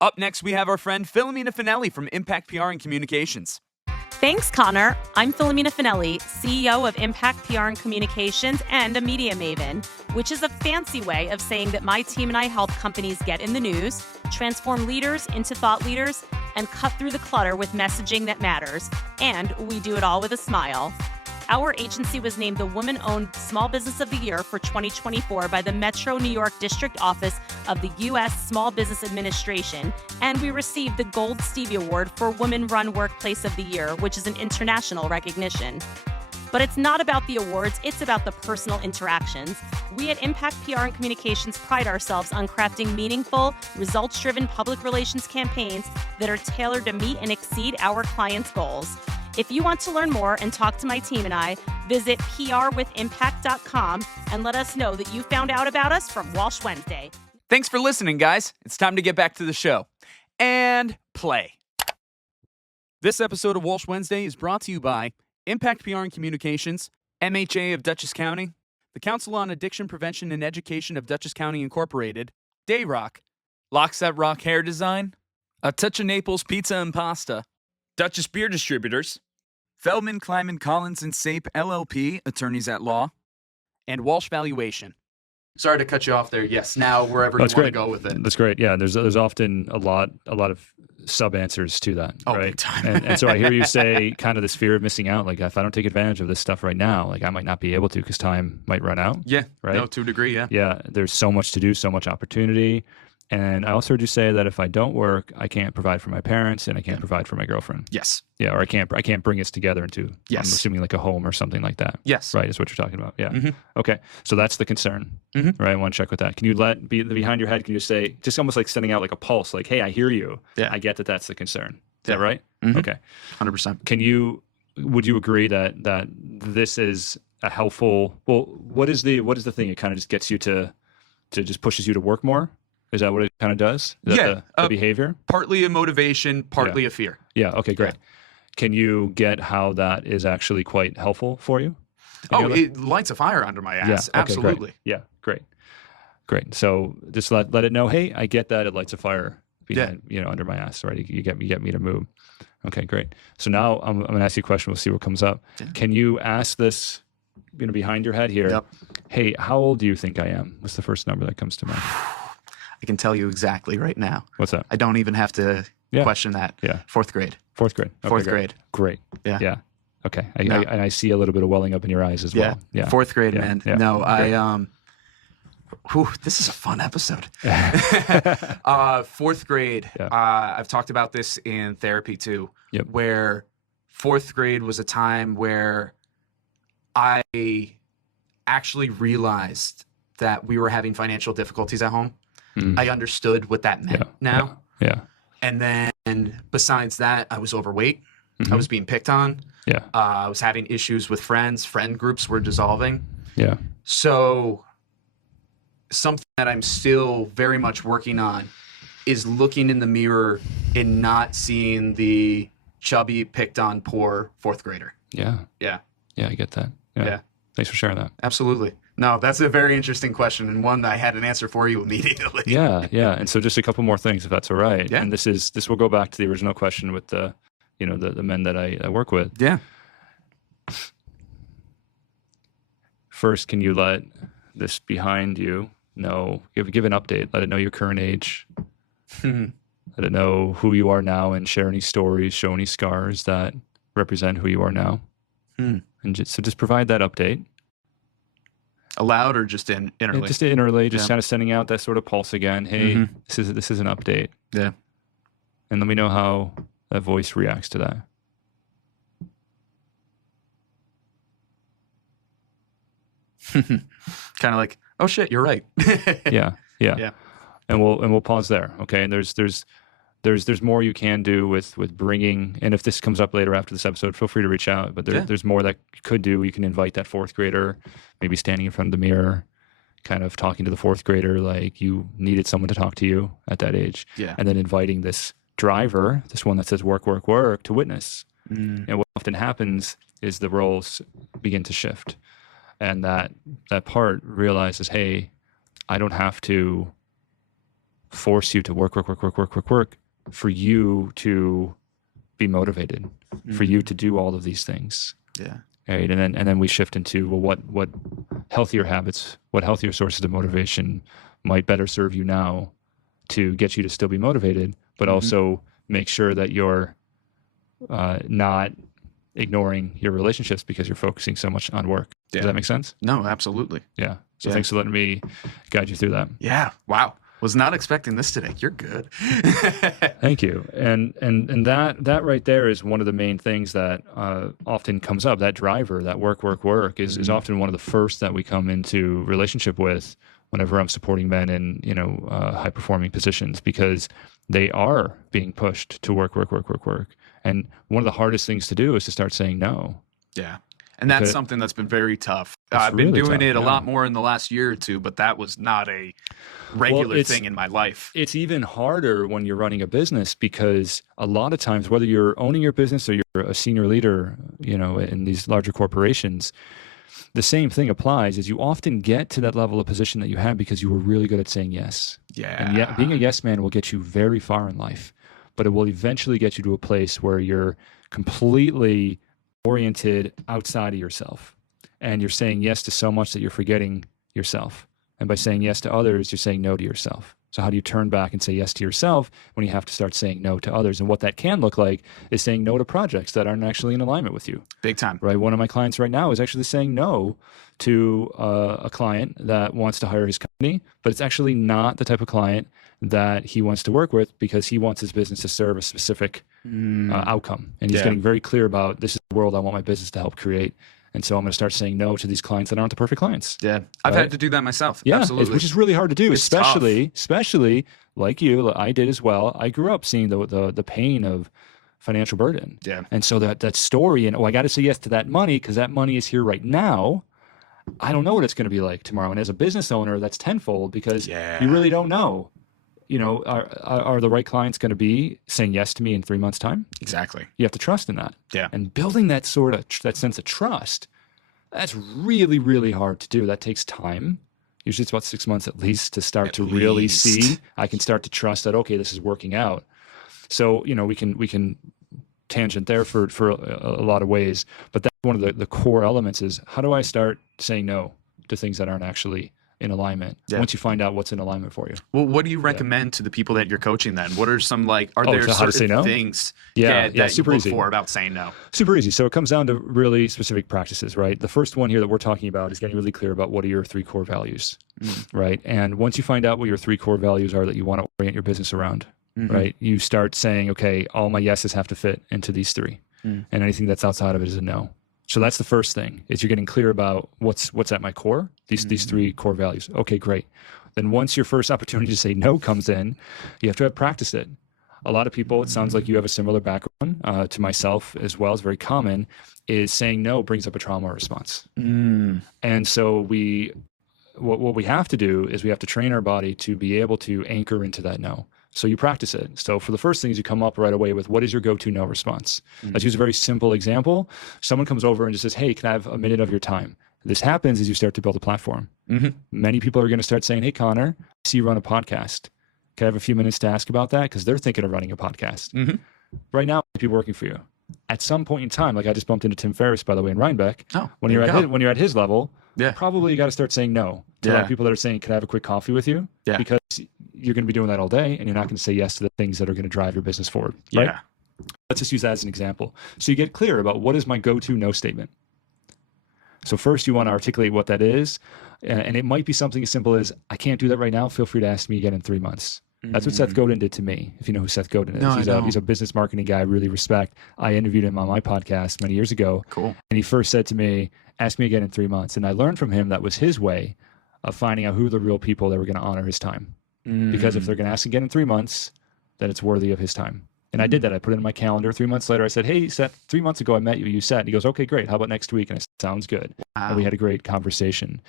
Up next, we have our friend Philomena Finelli from Impact PR and Communications. Thanks, Connor. I'm Philomena Finelli, CEO of Impact PR and Communications and a media maven, which is a fancy way of saying that my team and I help companies get in the news, transform leaders into thought leaders, and cut through the clutter with messaging that matters. And we do it all with a smile. Our agency was named the Woman-Owned Small Business of the Year for 2024 by the Metro New York District Office of the U.S. Small Business Administration, and we received the Gold Stevie Award for Women-Run Workplace of the Year, which is an international recognition. But it's not about the awards, it's about the personal interactions. We at Impact PR and Communications pride ourselves on crafting meaningful, results-driven public relations campaigns that are tailored to meet and exceed our clients' goals. If you want to learn more and talk to my team and I, visit prwithimpact.com and let us know that you found out about us from Walsh Wednesday. Thanks for listening, guys. It's time to get back to the show. And play. This episode of Walsh Wednesday is brought to you by Impact PR and Communications, MHA of Dutchess County, the Council on Addiction Prevention and Education of Dutchess County Incorporated, Dayrock, Locks That Rock Hair Design, A Touch of Naples Pizza and Pasta, Dutchess Beer Distributors, Feldman, Kleiman, Collins, and Sape LLP, Attorneys at Law, and Walsh Valuation. Sorry to cut you off there. Yes, now wherever you want to go with it. That's great. Yeah, there's often a lot of sub answers to that. Oh, right? Big time. and so I hear you say kind of this fear of missing out. Like if I don't take advantage of this stuff right now, like I might not be able to because time might run out. Yeah, right. No, to a degree, yeah. Yeah, there's so much to do, so much opportunity. And I also heard you say that if I don't work, I can't provide for my parents and I can't provide for my girlfriend. Yes. Yeah, or I can't bring us together into, Yes. I'm assuming like a home or something like that. Yes. Right, is what you're talking about. Yeah. Mhm. Okay, so that's the concern. Mhm. Right, I want to check with that. Can you behind your head, can you say, just almost like sending out like a pulse, like, hey, I hear you. Yeah. I get that that's the concern. Is Yeah. that right? Mhm. Okay. 100%. Would you agree that this is a helpful, well, what is the thing? It kind of just gets you to just pushes you to work more? Is that what it kind of does? Is that the behavior? Partly a motivation, partly a fear. Yeah. Okay, great. Can you get how that is actually quite helpful for you? It lights a fire under my ass. Yeah. Okay, Absolutely. Great. Yeah. Great. So just let it know, hey, I get that it lights a fire behind, under my ass, right? You get me to move. Okay, great. So now I'm going to ask you a question. We'll see what comes up. Yeah. Can you ask this, behind your head here? Yep. Hey, how old do you think I am? What's the first number that comes to mind? I can tell you exactly right now. What's that? I don't even have to question that. Yeah. Fourth grade. Okay, Fourth grade. Great. Yeah. Yeah. Okay. I see a little bit of welling up in your eyes as well. Yeah. Fourth grade, man. Yeah. No, this is a fun episode. Fourth grade. Yeah. I've talked about this in therapy too. Yep. Where fourth grade was a time where I actually realized that we were having financial difficulties at home. Mm. I understood what that meant now. Yeah. And then besides that, I was overweight. Mm-hmm. I was being picked on. Yeah. I was having issues with friends. Friend groups were dissolving. Yeah. So something that I'm still very much working on is looking in the mirror and not seeing the chubby, picked on, poor fourth grader. Yeah. Yeah. Yeah, I get that. Yeah. Thanks for sharing that. Absolutely. No, that's a very interesting question and one that I had an answer for you immediately. Yeah. And so just a couple more things, if that's all right. Yeah. And this will go back to the original question with the men that I work with. Yeah. First, can you let this behind you know, give an update, let it know your current age, let it know who you are now, and share any stories, show any scars that represent who you are now. And just provide that update. Aloud or just innerly? Just innerly, kind of sending out that sort of pulse again. Hey, this is an update. Yeah. And let me know how that voice reacts to that. Kind of like, oh shit, you're right. Yeah. And we'll pause there. Okay. And there's more you can do with bringing, and if this comes up later after this episode, feel free to reach out. But there's more that you could do. You can invite that fourth grader, maybe standing in front of the mirror, kind of talking to the fourth grader like you needed someone to talk to you at that age. Yeah. And then inviting this driver, this one that says work, work, work, to witness. And what often happens is the roles begin to shift. And that part realizes, hey, I don't have to force you to work for you to be motivated, for you to do all of these things. Yeah. Right. And then we shift into, well, what healthier habits, what healthier sources of motivation might better serve you now to get you to still be motivated, but also make sure that you're not ignoring your relationships because you're focusing so much on work. Does that make sense? No, absolutely. Yeah. So thanks for letting me guide you through that. Yeah. Wow. Was not expecting this today. You're good. Thank you. And that right there is one of the main things that often comes up. That driver, that work is often one of the first that we come into relationship with whenever I'm supporting men in, high performing positions, because they are being pushed to work. And one of the hardest things to do is to start saying no. Yeah. And that's something that's been very tough. It's I've been really doing tough, it a yeah. lot more in the last year or two, but that was not a regular thing in my life. It's even harder when you're running a business, because a lot of times, whether you're owning your business or you're a senior leader, in these larger corporations, the same thing applies. Is you often get to that level of position that you have because you were really good at saying yes. Yeah. And yet being a yes man will get you very far in life, but it will eventually get you to a place where you're completely oriented outside of yourself, and you're saying yes to so much that you're forgetting yourself. And by saying yes to others, you're saying no to yourself. So how do you turn back and say yes to yourself when you have to start saying no to others? And what that can look like is saying no to projects that aren't actually in alignment with you. Big time. Right. One of my clients right now is actually saying no to a client that wants to hire his company, but it's actually not the type of client that he wants to work with, because he wants his business to serve a specific outcome. And he's getting very clear about, this is the world I want my business to help create. And so I'm going to start saying no to these clients that aren't the perfect clients. Yeah. I've had to do that myself. Yeah, absolutely. which is really hard to do, It's especially like you. I did as well. I grew up seeing the pain of financial burden. Yeah. And so that story, and I got to say yes to that money because that money is here right now. I don't know what it's going to be like tomorrow. And as a business owner, that's tenfold, because you really don't know. Are the right clients going to be saying yes to me in 3 months' time? Exactly. You have to trust in that. Yeah. And building that that sense of trust, that's really, really hard to do. That takes time. Usually it's about 6 months at least to start to really see. I can start to trust that, okay, this is working out. So, we can tangent there for a lot of ways, but that's one of the core elements is, how do I start saying no to things that aren't actually in alignment once you find out what's in alignment for you? Well, what do you recommend to the people that you're coaching then? What are some are there so how to say certain no? things that you super look easy. for about saying no? Super easy. So it comes down to really specific practices, right? The first one here that we're talking about is getting really clear about what are your 3 core values, right? And once you find out what your 3 core values are that you want to orient your business around, right? You start saying, okay, all my yeses have to fit into these 3, and anything that's outside of it is a no. So that's the first thing, is you're getting clear about what's at my core, these 3 core values. Okay, great. Then once your first opportunity to say no comes in, you have to practice it. A lot of people, it sounds like you have a similar background to myself as well. It's very common, is saying no brings up a trauma response. And so what we have to do is we have to train our body to be able to anchor into that no. So you practice it. So for the first things, you come up right away with, what is your go-to no response? Let's use a very simple example. Someone comes over and just says, hey, can I have a minute of your time? This happens as you start to build a platform. Many people are going to start saying, hey, Connor, I see you run a podcast. Can I have a few minutes to ask about that? Because they're thinking of running a podcast. Right now, it might be working for you. At some point in time, like I just bumped into Tim Ferriss, by the way, in Rhinebeck. When you're at his level, probably you got to start saying no to a lot of people that are saying, can I have a quick coffee with you? Because you're going to be doing that all day, and you're not going to say yes to the things that are going to drive your business forward. Right? Let's just use that as an example. So you get clear about what is my go-to no statement. So first you want to articulate what that is. And it might be something as simple as, I can't do that right now. Feel free to ask me again in 3 months. That's what Seth Godin did to me, if you know who Seth Godin is. He's a business marketing guy I really respect. I interviewed him on my podcast many years ago. Cool. And he first said to me, ask me again in 3 months. And I learned from him that was his way of finding out who are the real people that were going to honor his time. Because if they're going to ask again in 3 months, then it's worthy of his time. And I did that. I put it in my calendar. 3 months later, I said, hey, Seth, 3 months ago I met you. You said. And he goes, okay, great. How about next week? And I said, sounds good. And we had a great conversation.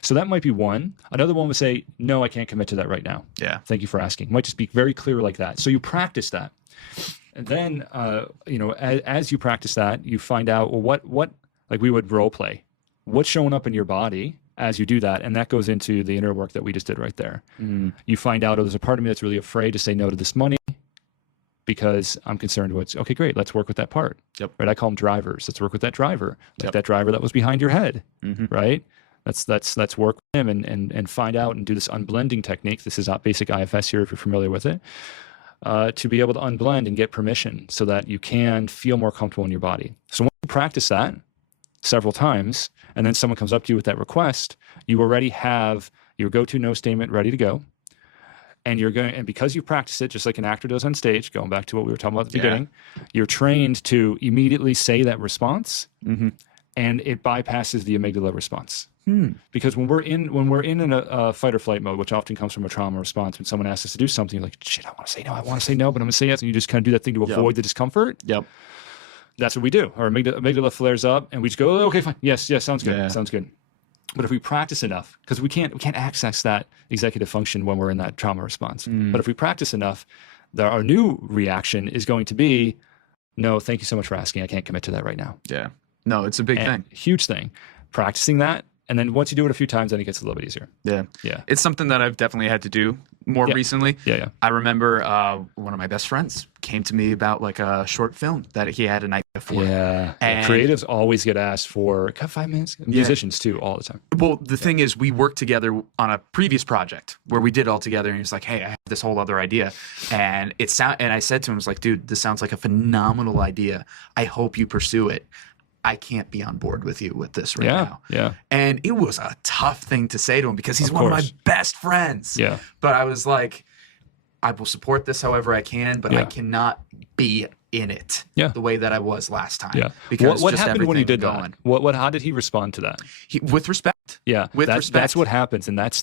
So that might be one. Another one would say, no, I can't commit to that right now. Thank you for asking. Might just be very clear like that. So you practice that. And then, as you practice that, you find out, well, what like we would role play. What's showing up in your body as you do that? And that goes into the inner work that we just did right there. You find out, there's a part of me that's really afraid to say no to this money, because I'm concerned with, okay, great, let's work with that part. Right? I call them drivers. Let's work with that driver. Like that driver that was behind your head, right? Let's work with him and find out and do this unblending technique. This is not basic IFS here, if you're familiar with it, to be able to unblend and get permission so that you can feel more comfortable in your body. So once you practice that several times, and then someone comes up to you with that request, you already have your go-to no statement ready to go. And and because you practice it, just like an actor does on stage, going back to what we were talking about at the beginning, you're trained to immediately say that response, and it bypasses the amygdala response. Because when we're in a fight or flight mode, which often comes from a trauma response, when someone asks us to do something, you're like, shit, I want to say no, but I'm gonna say yes, and you just kind of do that thing to avoid the discomfort. That's what we do. Our amygdala flares up, and we just go, oh, okay, fine, yes, sounds good, sounds good. But if we practice enough, because we can't access that executive function when we're in that trauma response. But if we practice enough, our new reaction is going to be, no, thank you so much for asking. I can't commit to that right now. Yeah. No, it's a big thing. Huge thing. Practicing that. And then once you do it a few times, then it gets a little bit easier. Yeah. Yeah. It's something that I've definitely had to do more recently. Yeah. I remember one of my best friends came to me about like a short film that he had an idea for. Yeah. And creatives always get asked for 5 minutes. Musicians too, all the time. Well, the thing is, we worked together on a previous project where we did it all together, and he was like, hey, I have this whole other idea. And I said to him, I was like, dude, this sounds like a phenomenal idea. I hope you pursue it. I can't be on board with you with this right now. Yeah. And it was a tough thing to say to him because he's one of my best friends. Yeah. But I was like, I will support this however I can, but I cannot be in it the way that I was last time. Yeah. Because what happened when you did that? How did he respond to that? With respect. Yeah. With respect. That's what happens. And that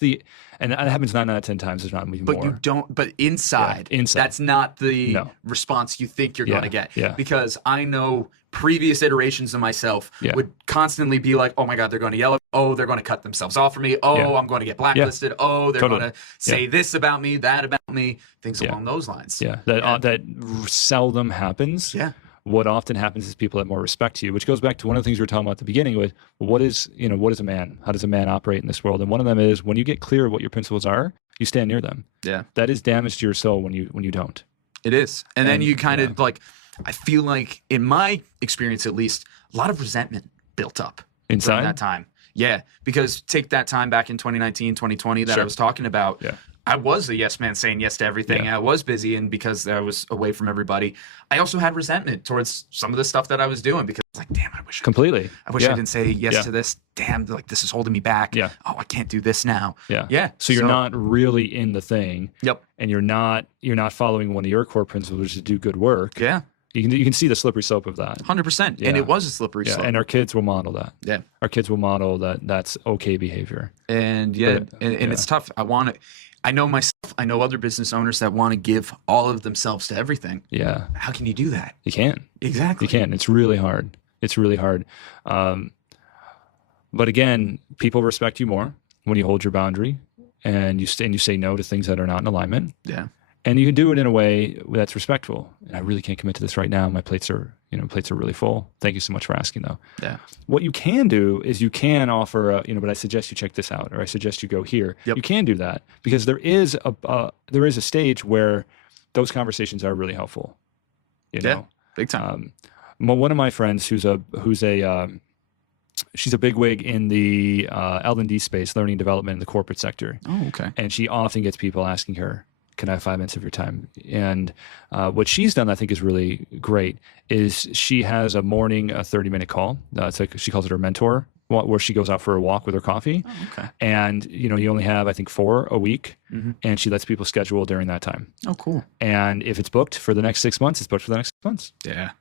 happens 9 out of 10 times, if not even more. But inside, that's not the response you think you're going to get. Yeah. Because I know previous iterations of myself would constantly be like, oh my God, they're going to yell at me. Oh, they're going to cut themselves off for me. Oh, I'm going to get blacklisted. Oh, they're going to say this about me, that about me, things along those lines. Yeah, that seldom happens. Yeah. What often happens is people have more respect to you, which goes back to one of the things we were talking about at the beginning with what is a man? How does a man operate in this world? And one of them is when you get clear of what your principles are, you stand near them. Yeah. That is damage to your soul when you don't. It is. And then you kind of like, I feel like in my experience, at least, a lot of resentment built up inside during that time. Yeah. Because take that time back in 2019, 2020 that I was talking about. Yeah. I was a yes man saying yes to everything. I was busy, and because I was away from everybody, I also had resentment towards some of the stuff that I was doing because I was like, damn, I wish I didn't say yes to this. Damn, like this is holding me back. Yeah. Oh, I can't do this now. Yeah. Yeah. So you're not really in the thing. Yep. And you're not following one of your core principles, which is to do good work. Yeah. You can see the slippery slope of that. 100%. Yeah. And it was a slippery slope. And our kids will model that. Yeah. Our kids will model that's okay behavior. And it's tough. I know myself, I know other business owners that want to give all of themselves to everything. Yeah. How can you do that? You can't. Exactly. You can't. It's really hard. But again, people respect you more when you hold your boundary and you say no to things that are not in alignment. Yeah. And you can do it in a way that's respectful. And I really can't commit to this right now. My plates are really full. Thank you so much for asking, though. Yeah. What you can do is you can offer, but I suggest you check this out, or I suggest you go here. Yep. You can do that because there is a stage where those conversations are really helpful. You know, big time. One of my friends she's a bigwig in the L&D space, learning and development in the corporate sector. Oh, okay. And she often gets people asking her, can I have 5 minutes of your time? And what she's done, I think, is really great, is she has a morning 30-minute call. It's like she calls it her mentor, where she goes out for a walk with her coffee. Oh, okay. And, you only have, I think, 4 a week. Mm-hmm. And she lets people schedule during that time. Oh, cool. And if it's booked for the next 6 months, it's booked for the next 6 months. Yeah.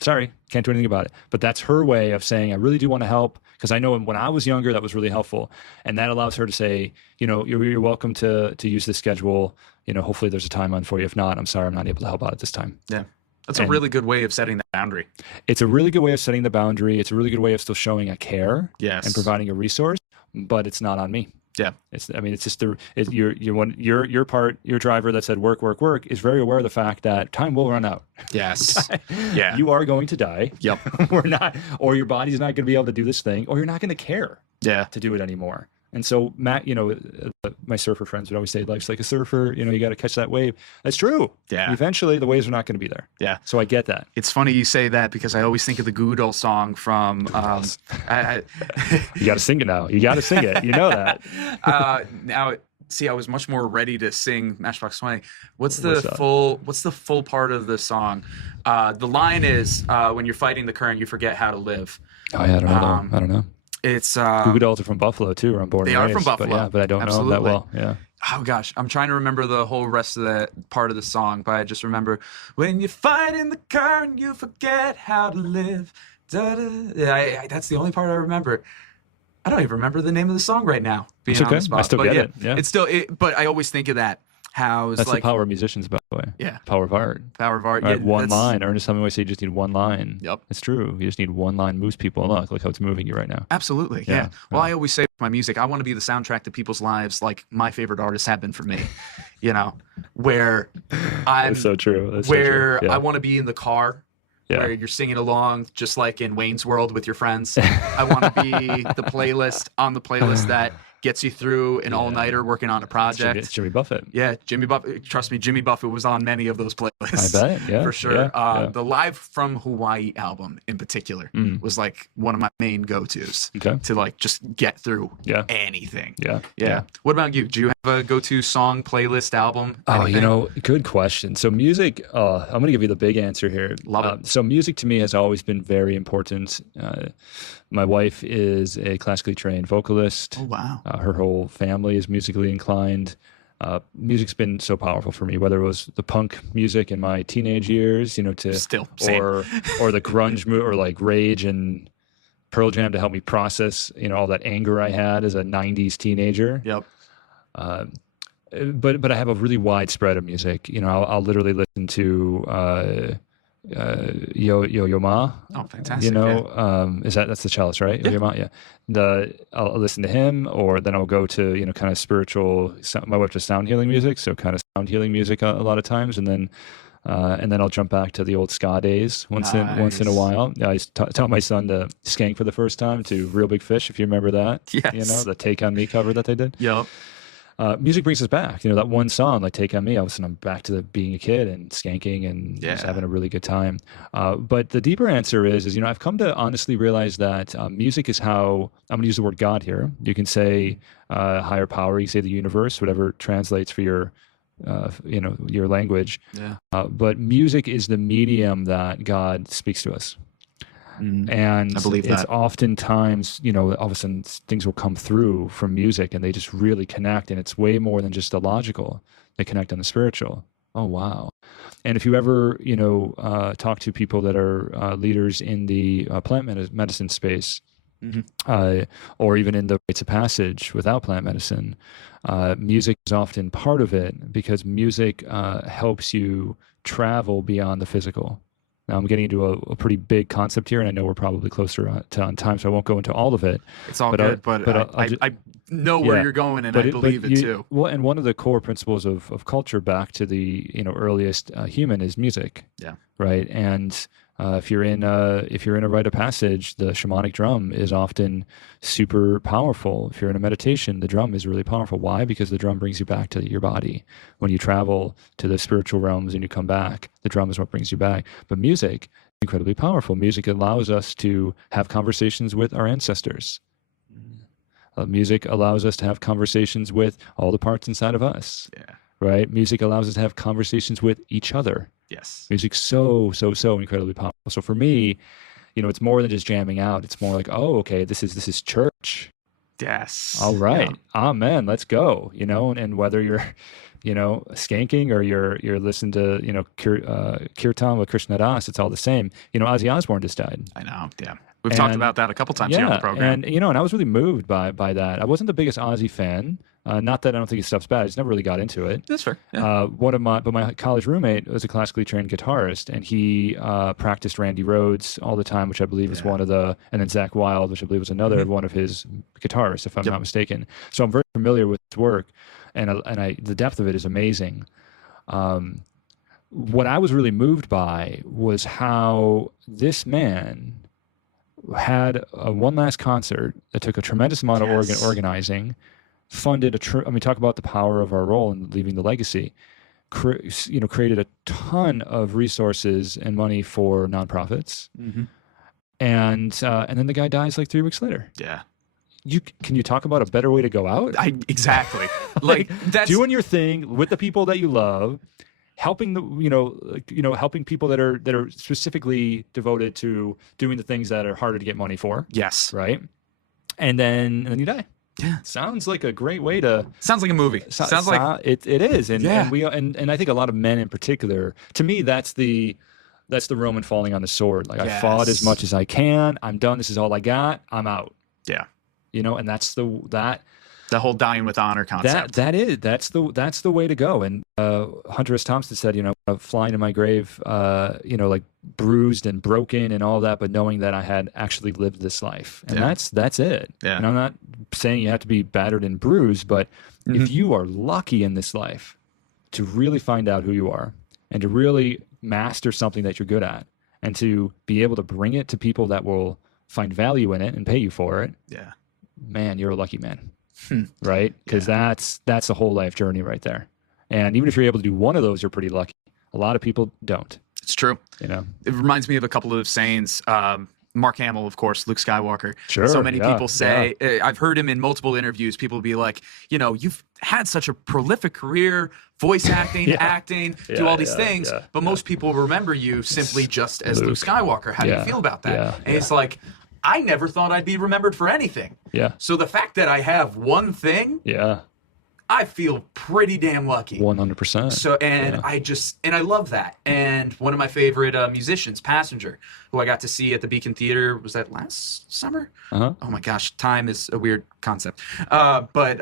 Sorry, can't do anything about it. But that's her way of saying, I really do want to help, because I know when I was younger, that was really helpful. And that allows her to say, you're welcome to use this schedule. Hopefully there's a time on for you. If not, I'm sorry, I'm not able to help out at this time. Yeah. That's a really good way of setting the boundary. It's a really good way of setting the boundary. It's a really good way of still showing a care and providing a resource, but it's not on me. Yeah. It's just your driver that said work is very aware of the fact that time will run out. Yes. Yeah. You are going to die. Yep. Or your body's not going to be able to do this thing, or you're not going to care to do it anymore. And so Matt, my surfer friends would always say, life's like a surfer, you got to catch that wave. That's true. Yeah. Eventually the waves are not going to be there. Yeah. So I get that. It's funny you say that because I always think of the Goo Dolls song from, You got to sing it now. You got to sing it. You know that. Now, see, I was much more ready to sing Matchbox 20. What's the full part of the song? The line is, when you're fighting the current, you forget how to live. Oh yeah, I don't know. It's Goo Dolls are from Buffalo too, or I'm born. They and are raised, from Buffalo, but I don't know them that well. Yeah. Oh gosh, I'm trying to remember the whole rest of that part of the song, but I just remember when you fight in the car and you forget how to live. Da, da. Yeah, that's the only part I remember. I don't even remember the name of the song right now. Being It's okay. on the spot, I still but get yeah, it. Yeah. it's still. But I always think of that. How it's That's like the power of musicians, by the way. Yeah. Power of art. Power of art. Right? Yeah, One line. Ernest Hemingway said you just need one line. Yep. It's true. You just need one line moves people. Look how it's moving you right now. Absolutely. Yeah. Well, I always say with my music, I want to be the soundtrack to people's lives, like my favorite artists have been for me. Where I'm. That's so true. That's where so true. Yeah. I want to be in the car. Where you're singing along, just like in Wayne's World with your friends. I want to be the playlist that gets you through an all-nighter working on a project. It's Jimmy Buffett. Yeah, Jimmy Buffett. Trust me, Jimmy Buffett was on many of those playlists. I bet, yeah. For sure. Yeah. The Live from Hawaii album in particular was like one of my main go-tos to like just get through anything. Yeah. What about you? Do you have a go-to song, playlist, album? Oh, anything? good question. So music, I'm going to give you the big answer here. Love it. So music to me has always been very important. My wife is a classically trained vocalist. Oh, wow. Her whole family is musically inclined. Music's been so powerful for me, whether it was the punk music in my teenage years, to Still, same. or the grunge or like Rage and Pearl Jam to help me process, all that anger I had as a 90s teenager. Yep. But I have a really wide spread of music. I'll literally listen to Yo Ma. Oh, fantastic! That's the cellist, right? Yeah. Yo Ma, yeah. I'll listen to him, or then I'll go to kind of spiritual. My wife does sound healing music, so kind of sound healing music a lot of times, and then I'll jump back to the old ska days once in a while. I taught my son to skank for the first time to Real Big Fish, if you remember that. Yes. The Take on Me cover that they did. Yep. Music brings us back. That one song, like Take on Me, all of a sudden I'm back to being a kid and skanking and just having a really good time. But the deeper answer is I've come to honestly realize that music is how, I'm going to use the word God here. You can say higher power, you can say the universe, whatever translates for your language. Yeah. But music is the medium that God speaks to us. And I believe it's that. oftentimes, all of a sudden things will come through from music and they just really connect. And it's way more than just the logical. They connect on the spiritual. Oh, wow. And if you ever, talk to people that are leaders in the plant medicine space, or even in the rites of passage without plant medicine, music is often part of it because music helps you travel beyond the physical. Now, I'm getting into a pretty big concept here, and I know we're probably closer on time, so I won't go into all of it. It's all good, but I know where you're going, and I believe it too. Well, and one of the core principles of culture back to the earliest human is music. Yeah. Right. And if you're in a rite of passage, the shamanic drum is often super powerful. If you're in a meditation, the drum is really powerful. Why? Because the drum brings you back to your body. When you travel to the spiritual realms and you come back, the drum is what brings you back. But music is incredibly powerful. Music allows us to have conversations with our ancestors. Music allows us to have conversations with all the parts inside of us. Yeah. Right? Music allows us to have conversations with each other. Yes. Music's so incredibly powerful. So for me, it's more than just jamming out. It's more like, oh, okay, this is church. Yes. All right. Yeah. Amen. Let's go. And whether you're, skanking or you're listening to, Kirtan with Krishna Das, it's all the same. Ozzy Osbourne just died. I know. Yeah. We've talked about that a couple times here on the program. And I was really moved by that. I wasn't the biggest Ozzy fan. Not that I don't think his stuff's bad. I just never really got into it. That's fair. Yeah. My college roommate was a classically trained guitarist, and he practiced Randy Rhoads all the time, which I believe is one of and then Zach Wilde, which I believe was another one of his guitarists, if I'm not mistaken. So I'm very familiar with his work, and the depth of it is amazing. What I was really moved by was how this man had one last concert that took a tremendous amount of organizing, funded talk about the power of our role in leaving the legacy, created a ton of resources and money for nonprofits. And then the guy dies like 3 weeks later. Yeah. Can you talk about a better way to go out? Exactly. Like that's doing your thing with the people that you love, helping helping people that are specifically devoted to doing the things that are harder to get money for. Yes. Right. And then you die. Sounds like a great way to. Sounds like a movie. Sounds like it is, and Yeah. and we and I think a lot of men in particular. To me, that's the Roman falling on the sword. Like, I fought as much as I can. I'm done. This is all I got. I'm out. Yeah. And that's the whole dying with honor concept. that's the way to go. And Hunter S. Thompson said, flying to my grave, like bruised and broken and all that, but knowing that I had actually lived this life, and that's it. Yeah. And I'm not saying you have to be battered and bruised, but if you are lucky in this life to really find out who you are and to really master something that you're good at, and to be able to bring it to people that will find value in it and pay you for it, man, you're a lucky man. Right? Because that's a whole life journey right there. And even if you're able to do one of those, you're pretty lucky. A lot of people don't. It's true. It reminds me of a couple of sayings. Mark Hamill, of course, Luke Skywalker. Sure. So many people say, I've heard him in multiple interviews. People be like, you've had such a prolific career, voice acting, acting, do all these things. But most people remember you simply just as Luke Skywalker. How do you feel about that? And it's like, I never thought I'd be remembered for anything. Yeah. So the fact that I have one thing, I feel pretty damn lucky. 100%. So, and I love that. And one of my favorite musicians, Passenger, who I got to see at the Beacon Theater, was that last summer? Oh my gosh, time is a weird concept. But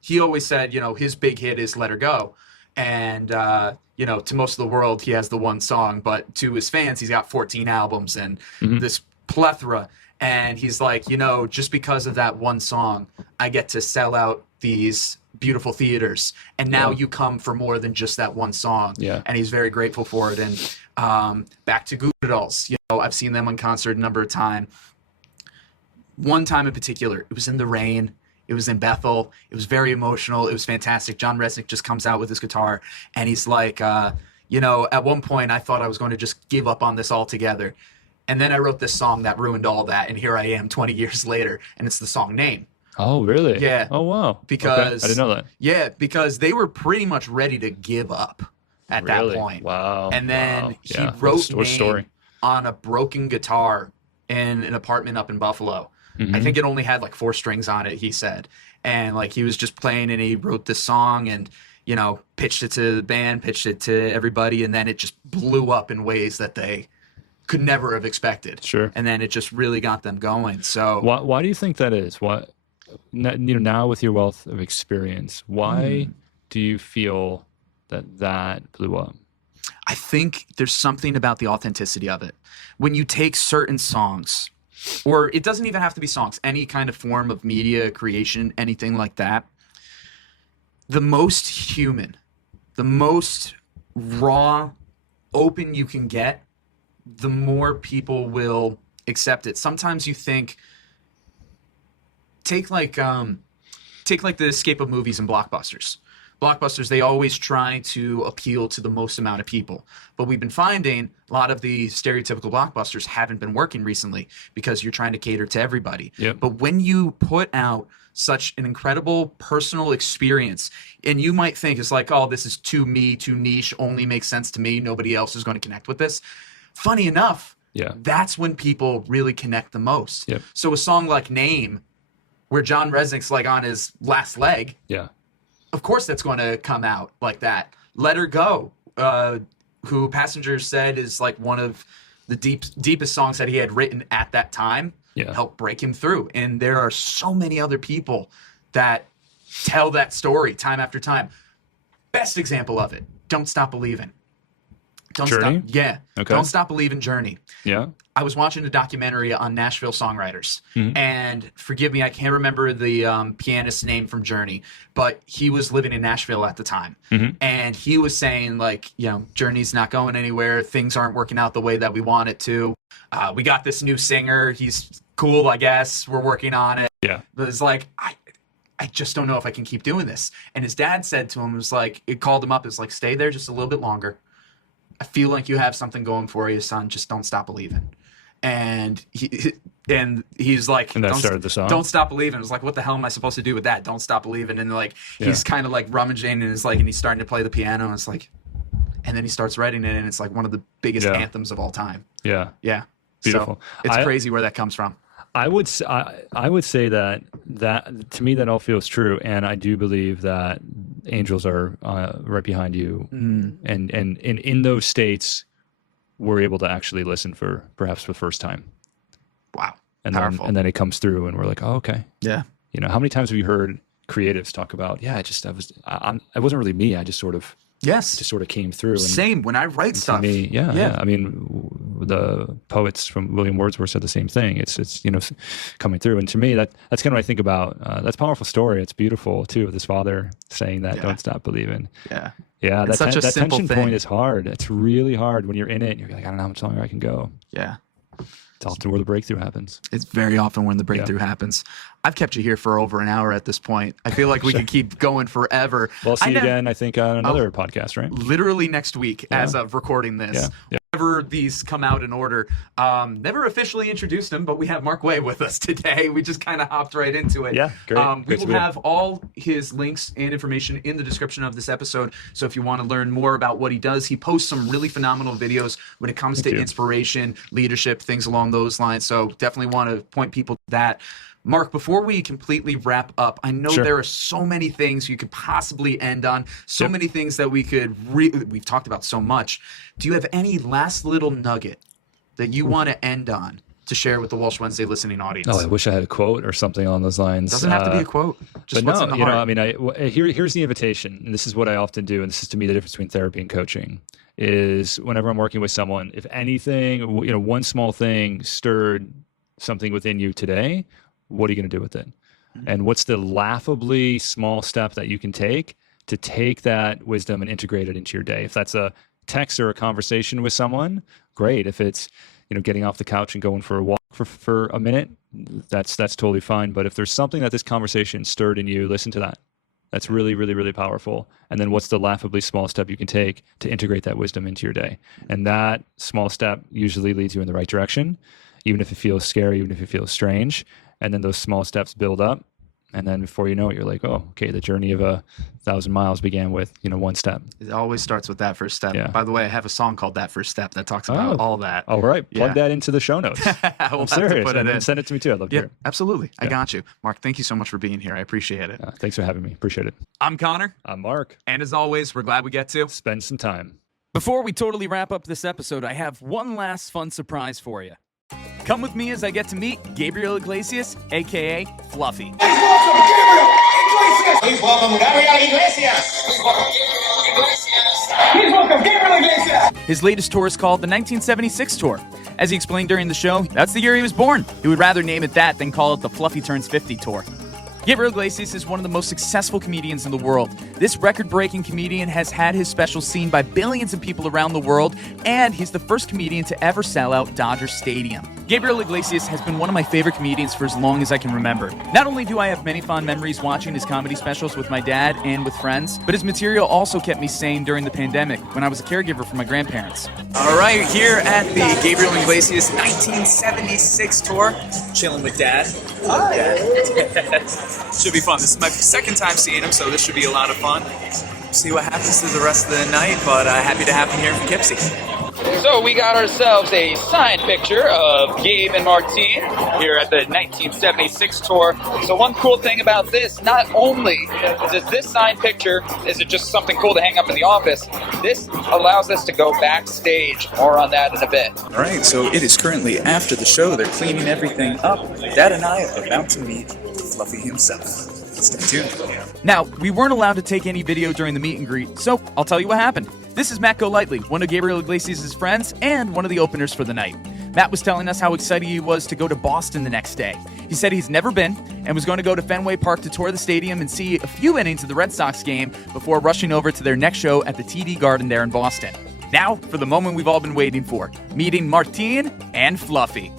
he always said, his big hit is Let Her Go. And, to most of the world, he has the one song, but to his fans, he's got 14 albums and this plethora. And he's like, just because of that one song, I get to sell out these beautiful theaters. And now you come for more than just that one song. Yeah. And he's very grateful for it. And back to Goo Goo Dolls, I've seen them on concert a number of times. One time in particular, it was in the rain. It was in Bethel. It was very emotional. It was fantastic. John Resnick just comes out with his guitar, and he's like, at one point I thought I was going to just give up on this altogether. And then I wrote this song that ruined all that, and here I am 20 years later, and it's the song Name. Oh, really? Yeah. Oh, wow. Because I didn't know that. Yeah, because they were pretty much ready to give up at that point. Wow. And then he Yeah. wrote What story? Name on a broken guitar in an apartment up in Buffalo. I think it only had like 4 strings on it, he said. And like he was just playing, and he wrote this song and, pitched it to the band, pitched it to everybody, and then it just blew up in ways that they could never have expected. Sure. And then it just really got them going. So Why do you think that is? Now with your wealth of experience, why do you feel that blew up? I think there's something about the authenticity of it. When you take certain songs, or it doesn't even have to be songs, any kind of form of media creation, anything like that, the most human, the most raw, open you can get, the more people will accept it. Sometimes you think, take like the escape of movies and blockbusters. Blockbusters, they always try to appeal to the most amount of people. But we've been finding a lot of the stereotypical blockbusters haven't been working recently because you're trying to cater to everybody. Yep. But when you put out such an incredible personal experience, and you might think it's like, oh, this is too niche, only makes sense to me, nobody else is going to connect with this. Funny enough, that's when people really connect the most. Yep. So a song like Name, where John Resnick's like on his last leg, of course that's going to come out like that. Let Her Go, who Passenger said is like one of the deepest songs that he had written at that time, helped break him through. And there are so many other people that tell that story time after time. Best example of it, Don't Stop Believin'. Journey? Don't Stop Believin', Journey. Yeah. I was watching a documentary on Nashville songwriters, and forgive me, I can't remember the pianist's name from Journey, but he was living in Nashville at the time, and he was saying like, Journey's not going anywhere. Things aren't working out the way that we want it to. We got this new singer. He's cool, I guess. We're working on it. Yeah. But it's like, I just don't know if I can keep doing this. And his dad said to him, it was like, it called him up. It's like, stay there just a little bit longer. I feel like you have something going for you, son. Just don't stop believing. And he's like, and that started the song. Don't stop believing. It was like, what the hell am I supposed to do with that? Don't stop believing. And like, he's kind of like rummaging, and and he's starting to play the piano, and it's like, and then he starts writing it, and it's like one of the biggest anthems of all time. Yeah. Yeah. Beautiful. So it's crazy where that comes from. I would say that to me that all feels true, and I do believe that angels are right behind you, and in those states, we're able to actually listen for perhaps the first time. Wow, and powerful. Then it comes through, and we're like, oh, okay, Yeah. You know, how many times have you heard creatives talk about, it wasn't really me. I just sort of came through. And, Same when I write stuff. Me, yeah. I mean, the poets from William Wordsworth said the same thing. It's coming through, and to me, that's kind of what I think about. That's a powerful story. It's beautiful too. Of this father saying that, don't stop believing. Yeah, yeah. It's such a that simple tension thing. point is hard. It's really hard when you're in it. And you're like, I don't know how much longer I can go. Yeah. It's often where the breakthrough happens. It's very often when the breakthrough happens. I've kept you here for over an hour at this point. I feel like we could keep going forever. Well, I'll see you again, I think, on another podcast, right? Literally next week as of recording this. Yeah. Whenever these come out in order. Never officially introduced him, but we have Mark Guay with us today. We just kind of hopped right into it. Yeah, great. We will have all his links and information in the description of this episode. So if you want to learn more about what he does, he posts some really phenomenal videos when it comes to inspiration, leadership, things along those lines. So definitely want to point people to that. Mark, before we completely wrap up, I know there are so many things you could possibly end on, so many things that we could, we've talked about so much. Do you have any last little nugget that you want to end on to share with the Walsh Wednesday listening audience? Oh, I wish I had a quote or something along those lines. Doesn't have to be a quote. Just what's in the heart. I mean, here's the invitation, and this is what I often do, and this is to me the difference between therapy and coaching, is whenever I'm working with someone, if anything, one small thing stirred something within you today, what are you going to do with it? And what's the laughably small step that you can take to take that wisdom and integrate it into your day? If that's a text or a conversation with someone, great. If it's, getting off the couch and going for a walk for a minute, that's totally fine. But if there's something that this conversation stirred in you, listen to that. That's really, really, really powerful. And then what's the laughably small step you can take to integrate that wisdom into your day? And that small step usually leads you in the right direction, even if it feels scary, even if it feels strange. And then those small steps build up. And then before you know it, you're like, oh, okay, the journey of 1,000 miles began with, one step. It always starts with that first step. Yeah. By the way, I have a song called That First Step that talks about all that. All right. Plug that into the show notes. I'm serious. Put it in. Send it to me too. I'd love to hear it. Absolutely. I got you. Mark, thank you so much for being here. I appreciate it. Thanks for having me. Appreciate it. I'm Connor. I'm Mark. And as always, we're glad we get to spend some time. Before we totally wrap up this episode, I have one last fun surprise for you. Come with me as I get to meet Gabriel Iglesias, a.k.a. Fluffy. Please welcome Gabriel Iglesias. Please welcome Gabriel Iglesias. Please welcome Gabriel Iglesias. Please welcome Gabriel Iglesias. His latest tour is called the 1976 Tour. As he explained during the show, that's the year he was born. He would rather name it that than call it the Fluffy Turns 50 Tour. Gabriel Iglesias is one of the most successful comedians in the world. This record-breaking comedian has had his special seen by billions of people around the world, and he's the first comedian to ever sell out Dodger Stadium. Gabriel Iglesias has been one of my favorite comedians for as long as I can remember. Not only do I have many fond memories watching his comedy specials with my dad and with friends, but his material also kept me sane during the pandemic when I was a caregiver for my grandparents. All right, here at the Gabriel Iglesias 1976 tour, chilling with Dad. Should be fun. This is my second time seeing him, so this should be a lot of fun. See what happens through the rest of the night, but happy to have him here from Poughkeepsie. So we got ourselves a signed picture of Gabe and Martine here at the 1976 tour. So one cool thing about this, not only is this signed picture, is it just something cool to hang up in the office, this allows us to go backstage. More on that in a bit. All right, so it is currently after the show. They're cleaning everything up. Dad and I are about to meet Fluffy himself. Stay tuned. Now, we weren't allowed to take any video during the meet and greet, so I'll tell you what happened. This is Matt Golightly, one of Gabriel Iglesias' friends and one of the openers for the night. Matt was telling us how excited he was to go to Boston the next day. He said he's never been and was going to go to Fenway Park to tour the stadium and see a few innings of the Red Sox game before rushing over to their next show at the TD Garden there in Boston. Now, for the moment we've all been waiting for, meeting Martine and Fluffy.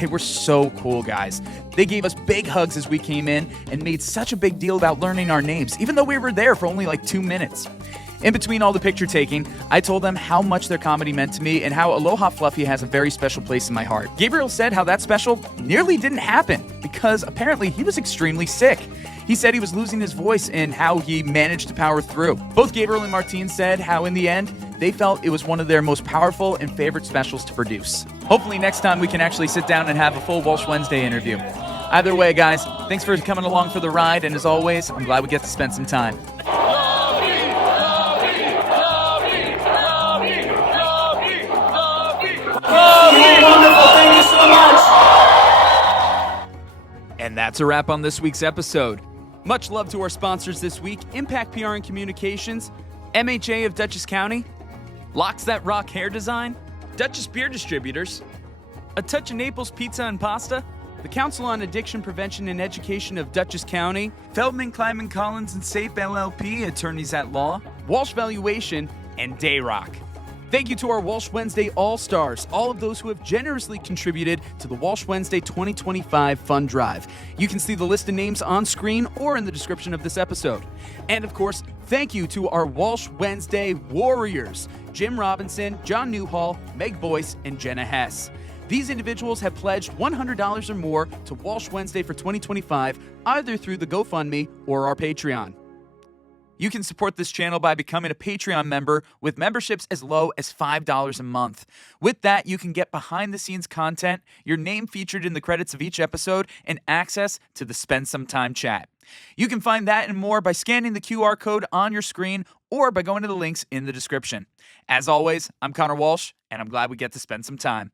They were so cool, guys. They gave us big hugs as we came in and made such a big deal about learning our names, even though we were there for only like 2 minutes. In between all the picture taking, I told them how much their comedy meant to me and how Aloha Fluffy has a very special place in my heart. Gabriel said how that special nearly didn't happen because apparently he was extremely sick. He said he was losing his voice and how he managed to power through. Both Gabriel and Martine said how in the end, they felt it was one of their most powerful and favorite specials to produce. Hopefully next time we can actually sit down and have a full Walsh Wednesday interview. Either way, guys, thanks for coming along for the ride, and as always, I'm glad we get to spend some time. Wonderful. Thank you so much. And that's a wrap on this week's episode. Much love to our sponsors this week, Impact PR and Communications, MHA of Dutchess County, Locks That Rock Hair Design, Dutchess Beer Distributors, A Touch of Naples Pizza and Pasta, the Council on Addiction Prevention and Education of Dutchess County, Feldman, Kleiman, Collins, and Safe LLP, Attorneys at Law, Walsh Valuation, and Dayrock. Thank you to our Walsh Wednesday All-Stars, all of those who have generously contributed to the Walsh Wednesday 2025 Fund Drive. You can see the list of names on screen or in the description of this episode. And of course, thank you to our Walsh Wednesday Warriors, Jim Robinson, John Newhall, Meg Boyce, and Jenna Hess. These individuals have pledged $100 or more to Walsh Wednesday for 2025, either through the GoFundMe or our Patreon. You can support this channel by becoming a Patreon member with memberships as low as $5 a month. With that, you can get behind-the-scenes content, your name featured in the credits of each episode, and access to the Spend Some Time chat. You can find that and more by scanning the QR code on your screen or by going to the links in the description. As always, I'm Connor Walsh, and I'm glad we get to spend some time.